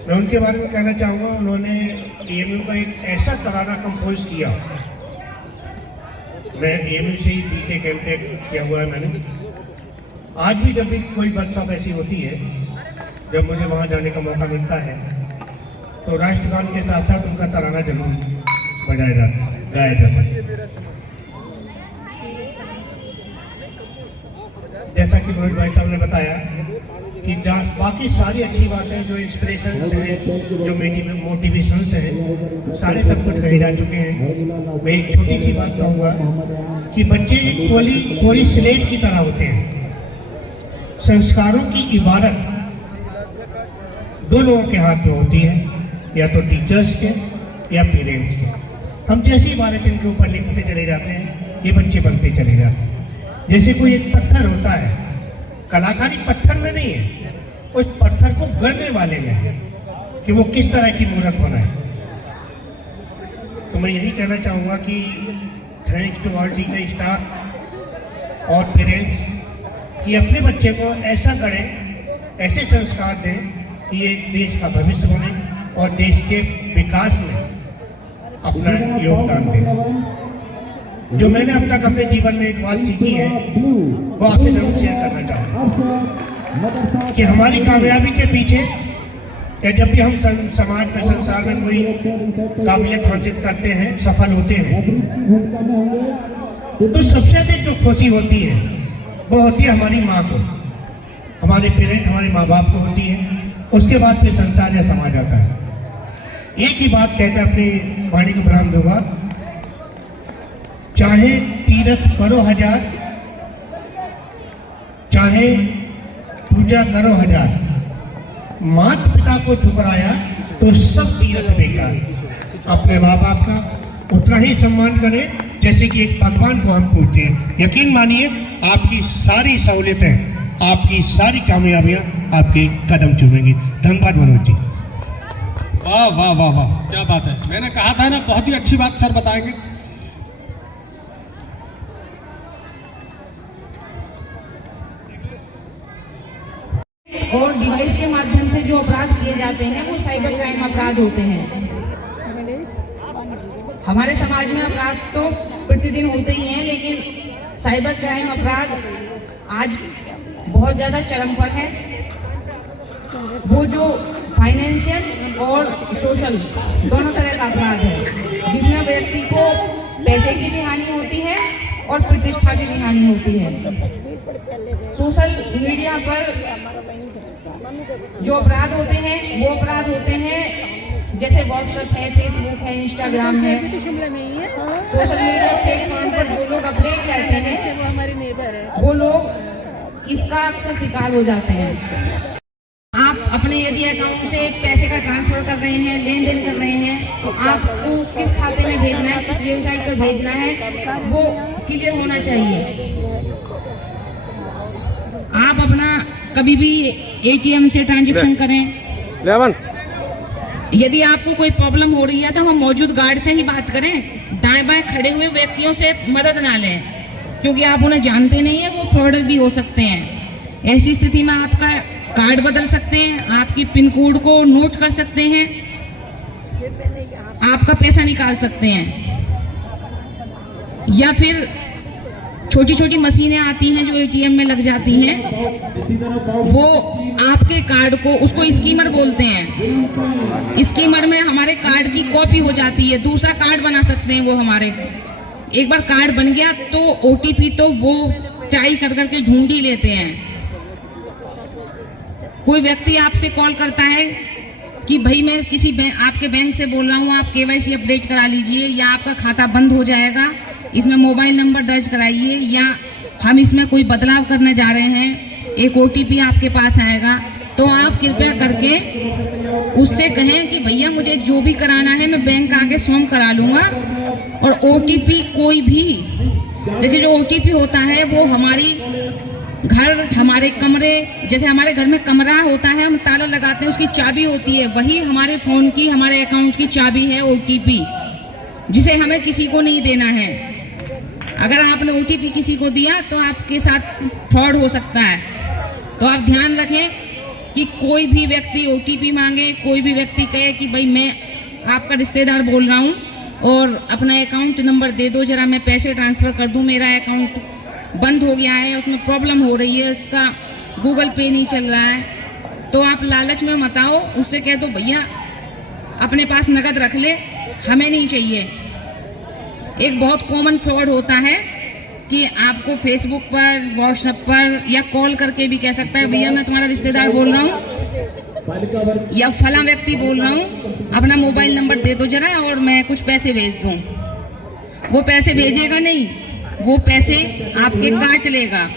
मैं उनके बारे में कहना चाहूँगा। उन्होंने AMU का एक ऐसा तराना कंपोज किया। मैं AMU से ही BTech MTech किया हुआ है मैंने। आज भी जब भी कोई वर्कशॉप ऐसी होती है, जब मुझे वहाँ जाने का मौका मिलता है, तो राष्ट्रगान के साथ साथ उनका तराना जरूर गाया जाता है। जैसा कि मनोज भाई साहब ने बताया कि बाकी सारी अच्छी बातें जो इंस्पिरेशंस हैं, जो मोटिवेशंस हैं, सारे सब कुछ कहे जा चुके हैं। मैं एक छोटी सी बात कहूँगा कि बच्चे कोरी स्लेट की तरह होते हैं। संस्कारों की इबारत दो लोगों के हाथ में होती है, या तो टीचर्स के या पेरेंट्स के। हम जैसी इबारत इनके ऊपर लिखते चले जाते हैं, ये बच्चे बनते चले जाते हैं। जैसे कोई एक पत्थर होता है, कलाकारी पत्थर में नहीं है, उस पत्थर को गढ़ने वाले में है कि वो किस तरह की मूर्त बनाए। तो मैं यही कहना चाहूँगा कि thanks to all teacher staff और पेरेंट्स कि अपने बच्चे को ऐसा गढ़ें, ऐसे संस्कार दें कि ये देश का भविष्य बने और देश के विकास में अपना योगदान दें। जो मैंने अब तक अपने जीवन में एक बात सीखी है, वो आपसे जरूर शेयर करना चाहूँगा कि हमारी कामयाबी के पीछे, या जब भी हम समाज में, संसार में कोई काबिलियत हासिल करते हैं, सफल होते हैं, तो सबसे अधिक जो खुशी होती है वो होती है हमारी माँ को, हमारे पेरेंट, हमारे माँ बाप को होती है। उसके बाद फिर संसार या समाज आता है। एक ही बात कहकर अपनी वाणी को विराम दूंगा, चाहे तीर्थ करो 1000, चाहे पूजा करो 1000, माता पिता को ठुकराया तो सब तीर्थ बेकार। अपने माँ बाप का उतना ही सम्मान करें जैसे कि एक भगवान को हम पूजते हैं। यकीन मानिए आपकी सारी सहूलियतें, आपकी सारी कामयाबियां आपके कदम चूमेंगी। धन्यवाद मनोज जी। वाह वाह वाह वाह, क्या बात है। मैंने कहा था ना, बहुत ही अच्छी बात सर बताएंगे। और डिवाइस के माध्यम से जो अपराध किए जाते हैं वो साइबर क्राइम अपराध होते हैं। हमारे समाज में अपराध तो प्रतिदिन होते ही हैं, लेकिन साइबर क्राइम अपराध आज बहुत ज़्यादा चरम पर है। वो जो फाइनेंशियल और सोशल दोनों तरह का अपराध है, जिसमें व्यक्ति को पैसे की भी हानि होती है और प्रतिष्ठा की भी हानि होती है। सोशल मीडिया पर जो अपराध होते हैं वो अपराध होते हैं जैसे व्हाट्सएप है, फेसबुक है, इंस्टाग्राम है। सोशल मीडिया प्लेटफॉर्म पर जो लोग अपडेट रहते हैं वो लोग इसका अक्सर शिकार हो जाते हैं। आप अपने यदि अकाउंट से पैसे का ट्रांसफर कर रहे हैं, लेन देन कर रहे हैं, तो आपको किस खाते में भेजना है, किस वेबसाइट पर भेजना है, वो क्लियर होना चाहिए। आप अपना कभी भी एटीएम से ट्रांजैक्शन करें। यदि आपको कोई प्रॉब्लम हो रही है तो हम मौजूद गार्ड से ही बात करें। दाएं बाएं खड़े हुए व्यक्तियों से मदद ना लें, क्योंकि आप उन्हें जानते नहीं है, वो फ्रॉडर भी हो सकते हैं। ऐसी स्थिति में आपका कार्ड बदल सकते हैं, आपकी पिन कोड को नोट कर सकते हैं, आपका पैसा निकाल सकते हैं। या फिर छोटी छोटी मशीनें आती हैं जो एटीएम में लग जाती हैं, वो आपके कार्ड को, उसको स्कीमर बोलते हैं। स्कीमर में हमारे कार्ड की कॉपी हो जाती है, दूसरा कार्ड बना सकते हैं वो हमारे। एक बार कार्ड बन गया तो ओटीपी तो वो ट्राई कर करके ढूंढ ही लेते हैं। कोई व्यक्ति आपसे कॉल करता है कि भाई मैं किसी आपके बैंक से बोल रहा हूँ, आप केवाईसी अपडेट करा लीजिए, या आपका खाता बंद हो जाएगा, इसमें मोबाइल नंबर दर्ज कराइए, या हम इसमें कोई बदलाव करने जा रहे हैं, एक ओटीपी आपके पास आएगा। तो आप कृपया करके उससे कहें कि भैया मुझे जो भी कराना है मैं बैंक आके स्वयं करा लूँगा। और ओटीपी कोई भी, देखिए जो ओटीपी होता है वो हमारी घर, हमारे कमरे, जैसे हमारे घर में कमरा होता है, हम ताला लगाते हैं, उसकी चाबी होती है, वही हमारे फ़ोन की, हमारे अकाउंट की चाबी है ओटीपी, जिसे हमें किसी को नहीं देना है। अगर आपने ओटीपी किसी को दिया तो आपके साथ फ्रॉड हो सकता है। तो आप ध्यान रखें कि कोई भी व्यक्ति ओटीपी मांगे, कोई भी व्यक्ति कहे कि भाई मैं आपका रिश्तेदार बोल रहा हूँ और अपना अकाउंट नंबर दे दो, जरा मैं पैसे ट्रांसफ़र कर दूँ, मेरा अकाउंट बंद हो गया है, उसमें प्रॉब्लम हो रही है, उसका गूगल पे नहीं चल रहा है, तो आप लालच में मत आओ। उससे कह दो भैया अपने पास नकद रख ले, हमें नहीं चाहिए। एक बहुत कॉमन फ्रॉड होता है कि आपको फेसबुक पर, व्हाट्सएप पर या कॉल करके भी कह सकता है भैया मैं तुम्हारा रिश्तेदार बोल रहा हूँ या फला व्यक्ति बोल रहा हूँ, अपना मोबाइल नंबर दे दो जरा और मैं कुछ पैसे भेज दूँ। वो पैसे भेजेगा नहीं, वो पैसे आपके काट लेगा।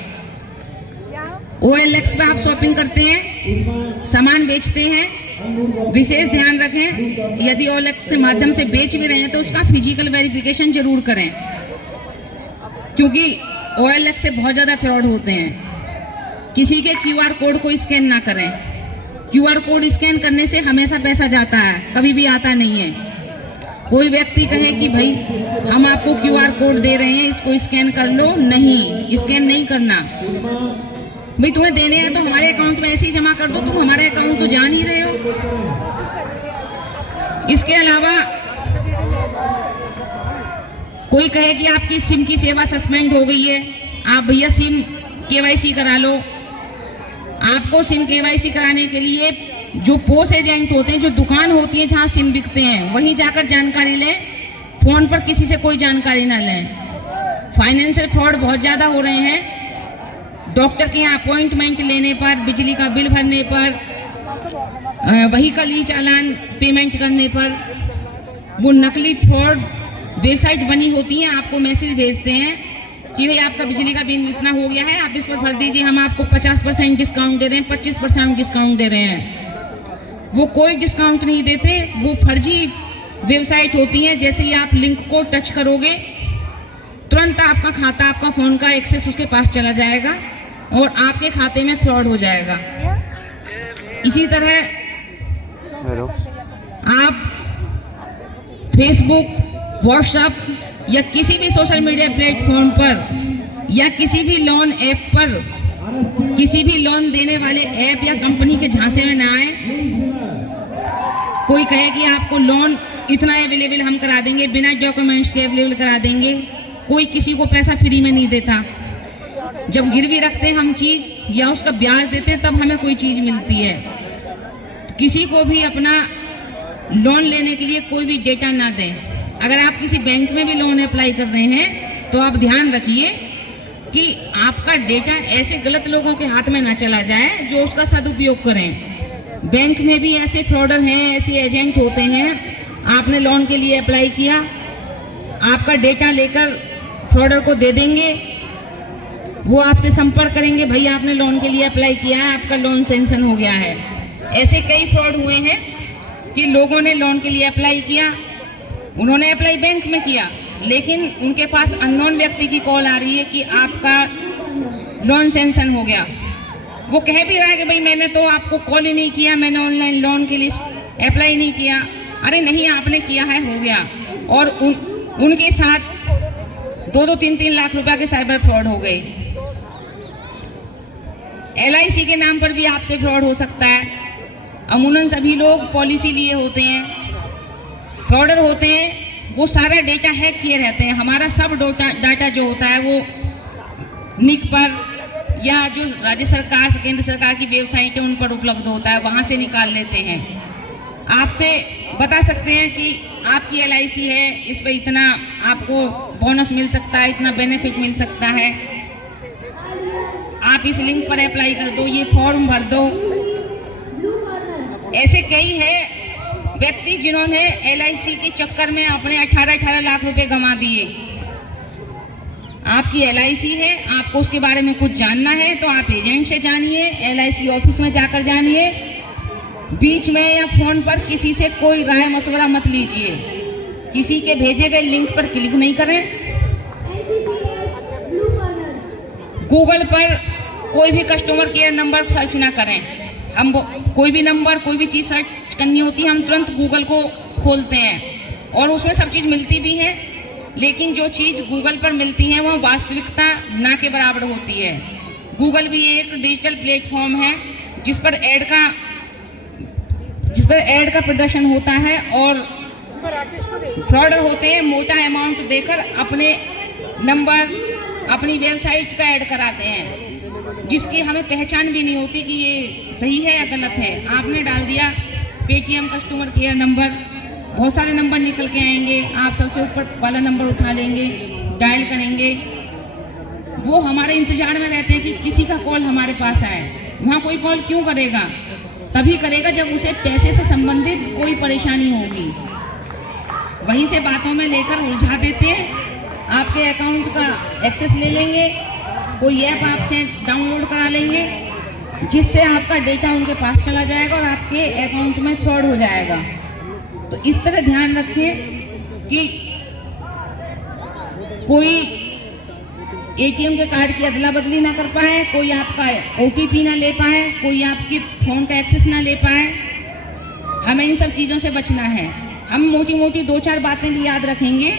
OLX पे आप शॉपिंग करते हैं, सामान बेचते हैं, विशेष ध्यान रखें यदि OLX के माध्यम से बेच भी रहे हैं तो उसका फिजिकल वेरिफिकेशन जरूर करें, क्योंकि OLX से बहुत ज़्यादा फ्रॉड होते हैं। किसी के QR कोड को स्कैन ना करें। QR कोड स्कैन करने से हमेशा पैसा जाता है, कभी भी आता नहीं है। कोई व्यक्ति कहे कि भाई हम आपको QR कोड दे रहे हैं, इसको स्कैन कर लो, नहीं, स्कैन नहीं करना। भाई तुम्हें देने हैं तो हमारे अकाउंट में ऐसे ही जमा कर दो, तुम हमारे अकाउंट तो जान ही रहे हो। इसके अलावा कोई कहे कि आपकी सिम की सेवा सस्पेंड हो गई है, आप भैया सिम KYC करा लो। आपको सिम KYC कराने के लिए जो पोस्ट एजेंट होते हैं, जो दुकान होती है जहाँ सिम बिकते हैं, वहीं जाकर जानकारी लें। फोन पर किसी से कोई जानकारी ना लें। फाइनेंशियल फ्रॉड बहुत ज़्यादा हो रहे हैं। डॉक्टर के यहाँ अपॉइंटमेंट लेने पर, बिजली का बिल भरने पर, व्हीकल ई चालान पेमेंट करने पर, वो नकली फ्रॉड वेबसाइट बनी होती हैं, आपको मैसेज भेजते हैं कि भाई आपका बिजली का बिल इतना हो गया है, आप इस पर भर दीजिए, हम आपको 50% डिस्काउंट दे रहे हैं, 25% डिस्काउंट दे रहे हैं। वो कोई डिस्काउंट नहीं देते, वो फर्जी वेबसाइट होती हैं। जैसे ही आप लिंक को टच करोगे तुरंत आपका खाता, आपका फ़ोन का एक्सेस उसके पास चला जाएगा और आपके खाते में फ्रॉड हो जाएगा। इसी तरह आप फेसबुक, व्हाट्सएप या किसी भी सोशल मीडिया प्लेटफॉर्म पर या किसी भी लोन ऐप पर, किसी भी लोन देने वाले ऐप या कंपनी के झांसे में ना आए। कोई कहे कि आपको लोन इतना अवेलेबल हम करा देंगे, बिना डॉक्यूमेंट्स के अवेलेबल करा देंगे। कोई किसी को पैसा फ्री में नहीं देता। जब गिरवी रखते हैं हम चीज़ या उसका ब्याज देते हैं तब हमें कोई चीज़ मिलती है। किसी को भी अपना लोन लेने के लिए कोई भी डेटा ना दें। अगर आप किसी बैंक में भी लोन अप्लाई कर रहे हैं तो आप ध्यान रखिए कि आपका डेटा ऐसे गलत लोगों के हाथ में ना चला जाए जो उसका सदुपयोग करें। बैंक में भी ऐसे फ्रॉडर हैं, ऐसे एजेंट होते हैं। आपने लोन के लिए अप्लाई किया, आपका डेटा लेकर फ्रॉडर को दे देंगे, वो आपसे संपर्क करेंगे, भाई आपने लोन के लिए अप्लाई किया है, आपका लोन सैंक्शन हो गया है। ऐसे कई फ्रॉड हुए हैं कि लोगों ने लोन के लिए अप्लाई किया, उन्होंने अप्लाई बैंक में किया, लेकिन उनके पास अननोन व्यक्ति की कॉल आ रही है कि आपका लोन सैंक्शन हो गया। वो कह भी रहा है कि भाई मैंने तो आपको कॉल ही नहीं किया, मैंने ऑनलाइन लोन के लिए अप्लाई नहीं किया। अरे नहीं, आपने किया है, हो गया। और उनके साथ 2-2, 3-3 लाख रुपया के साइबर फ्रॉड हो गए। LIC के नाम पर भी आपसे फ्रॉड हो सकता है। अमूमन सभी लोग पॉलिसी लिए होते हैं, फ्रॉडर होते हैं, वो सारा डेटा हैक किए रहते हैं। हमारा सब डाटा जो होता है वो निक पर या जो राज्य सरकार, केंद्र सरकार की वेबसाइट है उन पर उपलब्ध होता है, वहाँ से निकाल लेते हैं। आपसे बता सकते हैं कि आपकी LIC है, इस पर इतना आपको बोनस मिल सकता है, इतना बेनिफिट मिल सकता है, आप इस लिंक पर अप्लाई कर दो, ये फॉर्म भर दो। ऐसे कई है व्यक्ति जिन्होंने LIC के चक्कर में अपने 18-18 लाख रुपए गंवा दिए। आपकी LIC है, आपको उसके बारे में कुछ जानना है तो आप एजेंट से जानिए, LIC ऑफिस में जाकर जानिए। बीच में या फोन पर किसी से कोई राय मशवरा मत लीजिए, किसी के भेजे गए लिंक पर क्लिक नहीं करें। गूगल पर कोई भी कस्टमर केयर नंबर सर्च ना करें। हम कोई भी नंबर, कोई भी चीज़ सर्च करनी होती है, हम तुरंत गूगल को खोलते हैं और उसमें सब चीज़ मिलती भी है, लेकिन जो चीज़ गूगल पर मिलती है वह वास्तविकता ना के बराबर होती है। गूगल भी एक डिजिटल प्लेटफॉर्म है जिस पर ऐड का प्रदर्शन होता है और फ्रॉडर होते हैं, मोटा अमाउंट देकर अपने नंबर, अपनी वेबसाइट का ऐड कराते हैं, जिसकी हमें पहचान भी नहीं होती कि ये सही है या गलत है। आपने डाल दिया पेटीएम कस्टमर केयर नंबर, बहुत सारे नंबर निकल के आएंगे, आप सबसे ऊपर वाला नंबर उठा लेंगे, डायल करेंगे, वो हमारे इंतजार में रहते हैं कि किसी का कॉल हमारे पास आए। वहाँ कोई कॉल क्यों करेगा? तभी करेगा जब उसे पैसे से संबंधित कोई परेशानी होगी। वहीं से बातों में लेकर उलझा देते हैं, आपके अकाउंट का एक्सेस ले लेंगे, कोई ऐप आपसे डाउनलोड करा लेंगे जिससे आपका डेटा उनके पास चला जाएगा और आपके अकाउंट में फ्रॉड हो जाएगा। तो इस तरह ध्यान रखें कि कोई एटीएम के कार्ड की अदला बदली ना कर पाए, कोई आपका ओटीपी ना ले पाए, कोई आपकी फोन का एक्सेस ना ले पाए। हमें इन सब चीज़ों से बचना है। हम मोटी मोटी 2-4 बातें भी याद रखेंगे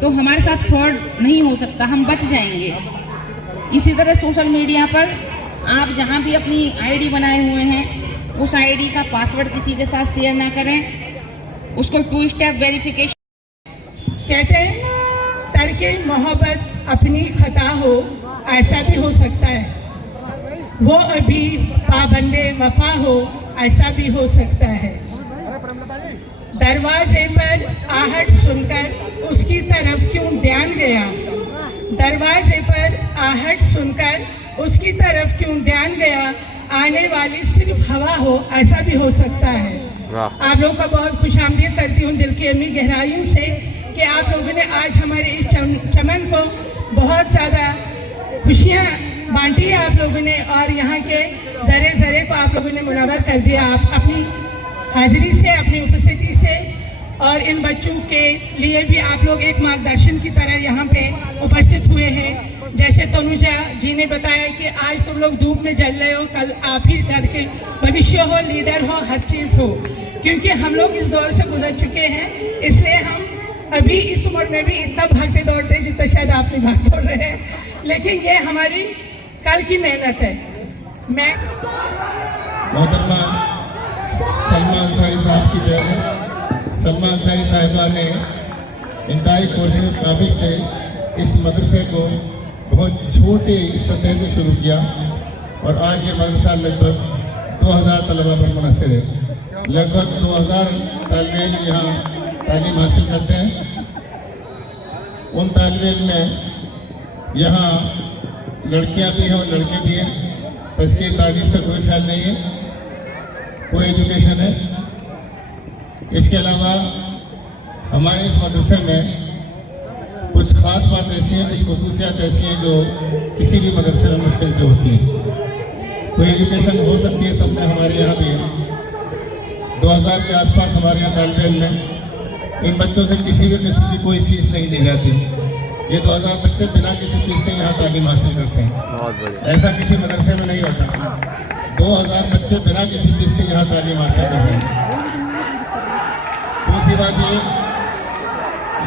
तो हमारे साथ फ्रॉड नहीं हो सकता, हम बच जाएंगे। इसी तरह सोशल मीडिया पर आप जहां भी अपनी आईडी बनाए हुए हैं उस आईडी का पासवर्ड किसी के साथ शेयर ना करें, उसको 2 स्टेप वेरिफिकेशन। कहते हैं तरके मोहब्बत अपनी खता हो, ऐसा भी हो सकता है। वो अभी पाबंदे वफा हो, ऐसा भी हो सकता है। दरवाजे पर आहट सुनकर उसकी तरफ क्यों ध्यान गया, दरवाजे पर आहट सुनकर उसकी तरफ क्यों ध्यान गया, आने वाली सिर्फ हवा हो, ऐसा भी हो सकता है। आप लोगों का बहुत खुशामदीद करती हूँ दिल की अमी गहराइयों से कि आप लोगों ने आज हमारे इस चमन को बहुत ज़्यादा खुशियाँ बांटी है आप लोगों ने, और यहाँ के ज़रे ज़रे को आप लोगों ने मुनव्वर कर दिया आप अपनी हाजिरी से, अपनी उपस्थिति से। और इन बच्चों के लिए भी आप लोग एक मार्गदर्शन की तरह यहाँ पे उपस्थित हुए हैं। जैसे तनुजा जी ने बताया कि आज तुम लोग धूप में जल रहे हो, कल आप ही घर के भविष्य हो, लीडर हो, हर चीज़ हो। क्योंकि हम लोग इस दौर से गुजर चुके हैं, इसलिए हम अभी इस उम्र में भी इतना भागते दौड़ते हैं जितना शायद आप नहीं भाग दौड़ रहे हैं। लेकिन ये हमारी कल की मेहनत है। मैं मोहतरमा सलमा अंसारी साहब की देन है। सलमा अंसारी साहिबा ने इंतहाई कोशिश काबिश से इस मदरसे को बहुत छोटे सतह से शुरू किया और आज ये मदरसा लगभग 2000 तलबा पर मुनहसर है। लगभग 2000 तालिब इल्म यहाँ तालीम हासिल करते हैं। उन तालिब इल्म में यहाँ लड़कियाँ भी हैं और लड़के भी हैं। तस्कीर तालीम का कोई ख्याल नहीं है, कोई एजुकेशन है। इसके अलावा हमारे इस मदरसे में कुछ ख़ास बात ऐसी है, कुछ खुसूसियात ऐसी हैं जो किसी भी मदरसे में मुश्किल से होती हैं। कोई एजुकेशन हो सकती है, सब में हमारे यहाँ भी है। 2000 के आसपास हमारे यहाँ तालिब इल्म में इन बच्चों से किसी भी किस्म की कोई फीस नहीं ली जाती। ये 2000 बच्चे बिना किसी फीस के यहाँ तालीम हासिल करते हैं। ऐसा किसी मदरसे में नहीं होता। 2000 बच्चे बिना किसी फीस के यहाँ तालीम हासिल करते हैं। दूसरी बात ये,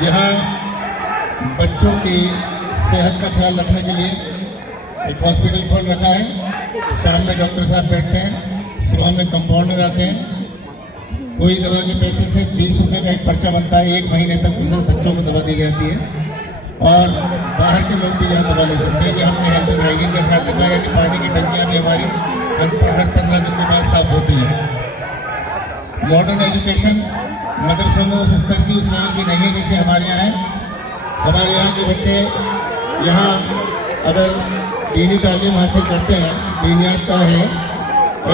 यहाँ बच्चों की सेहत का ख्याल रखने के लिए एक हॉस्पिटल खोल रखा है। शाम में डॉक्टर साहब बैठते हैं, सुबह में कंपाउंडर आते हैं। कोई दवा के पैसे से 20 रुपये का एक पर्चा बनता है, 1 महीने तक उस बच्चों को दवा दी जाती है। और बाहर के लोग भी यहाँ दवा ले सकते हैं कि हमने हेल्थ एंड हाइजीन का ख्याल रखा है कि पानी की टंकियाँ भी हमारी हर 15 दिन के बाद साफ होती हैं। मॉडर्न एजुकेशन मदरसों में उस स्तर की, उस लेवल की नहीं है जैसे हमारे यहाँ है। हमारे यहाँ के बच्चे यहाँ अगर दीनी तालीम हासिल करते हैं, दीनियात का है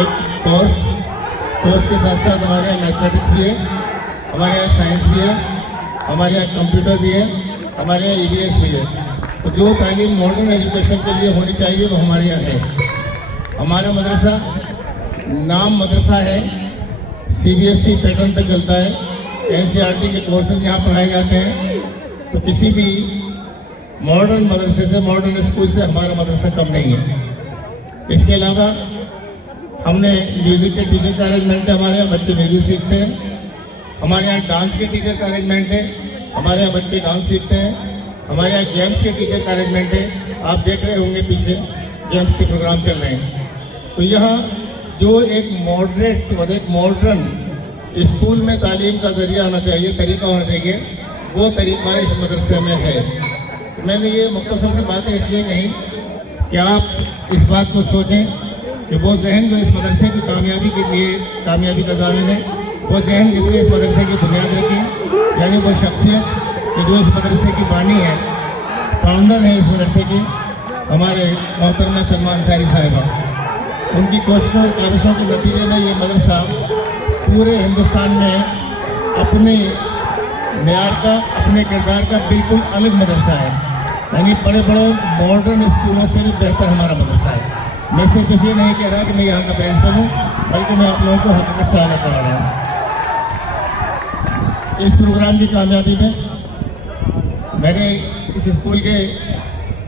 एक कोर्स के साथ साथ हमारे यहाँ मैथमेटिक्स भी है, हमारे यहाँ साइंस भी है, हमारे यहाँ कंप्यूटर भी है, हमारे यहाँ EVS भी है। तो जो तालीम मॉडर्न एजुकेशन के लिए होनी चाहिए वो हमारे यहाँ है। हमारा मदरसा नाम मदरसा है, CBSE पैटर्न पे चलता है। NCERT के कोर्सेज यहाँ पढ़ाए जाते हैं। तो किसी भी मॉडर्न मदरसे से, मॉडर्न स्कूल से हमारा मदरसा कम नहीं है। इसके अलावा हमने म्यूज़िक के टीचर का अरेंजमेंट है, हमारे यहाँ बच्चे म्यूज़िक सीखते हैं। हमारे यहाँ डांस के टीचर का अरेंजमेंट है, हमारे यहाँ बच्चे डांस सीखते हैं। हमारे यहाँ गेम्स के टीचर का अरेंजमेंट है। आप देख रहे होंगे पीछे गेम्स के प्रोग्राम चल रहे हैं। तो यहाँ जो एक मॉडरेट और एक मॉडर्न स्कूल में तालीम का जरिया होना चाहिए, तरीका होना चाहिए, वो तरीका इस मदरसे में है। तो मैंने ये मुख्तसर से बातें इसलिए कही कि आप इस बात को सोचें कि वो जहन जो इस मदरसे की कामयाबी के लिए कामयाबी का ज़ामिन है, वो जहन जिसने इस मदरसे की बुनियाद रखी, यानी वो शख्सियत कि जो इस मदरसे की बानी है, फाउंडर है इस मदरसे की, हमारे मोहतरमा सलमान अंसारी साहिबा, उनकी कोशिशों और काविशों के नतीजे में ये मदरसा पूरे हिंदुस्तान में अपने मेयार का, अपने किरदार का बिल्कुल अलग मदरसा है। यानी बड़े बड़े मॉडर्न स्कूलों से भी बेहतर हमारा मदरसा है। मैं सिर्फ इसलिए नहीं कह रहा कि मैं यहाँ का प्रिंसिपल हूँ, बल्कि मैं आप लोगों को हकीकत से आगाह करा रहा हूँ। इस प्रोग्राम की कामयाबी में मैंने इस स्कूल के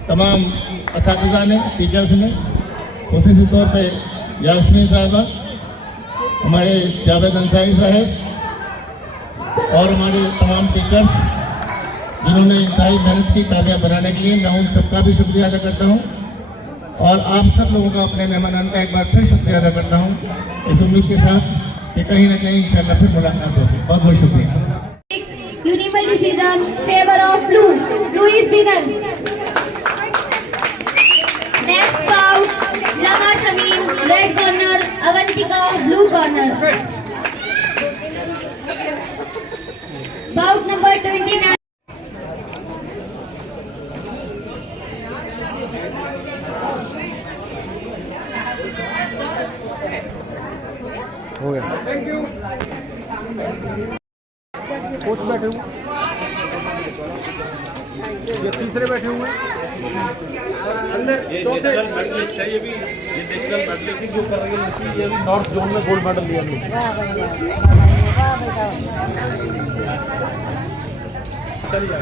तमाम असातिज़ा ने, टीचर्स ने, खुसूसी तौर पे यास्मीन साहिबा, हमारे जावेद अंसारी साहब और हमारे तमाम टीचर्स जिन्होंने इंतहाई मेहनत की कामयाब बनाने के लिए, मैं उन सबका भी शुक्रिया अदा करता हूँ। और आप सब लोगों का, अपने मेहमानान का एक बार फिर शुक्रिया अदा करता हूँ, इस उम्मीद के साथ कि कहीं ना कहीं इंशाअल्लाह फिर मुलाकात होगी। बहुत बहुत शुक्रिया। Unimal decision favor of blue. Blue is winner. Next bout, Lama Shamim, red corner, Avantika, blue corner. Bout number 29. हो गया। Thank you. कोच बैठे हुए, ये तीसरे बैठे हुए अंदर, चौथे मेडलिस्ट है। ये भी ये नेशनल मेडलिस्ट जो कर रही है, ये भी नॉर्थ जोन में गोल्ड मेडल लिया। चलिए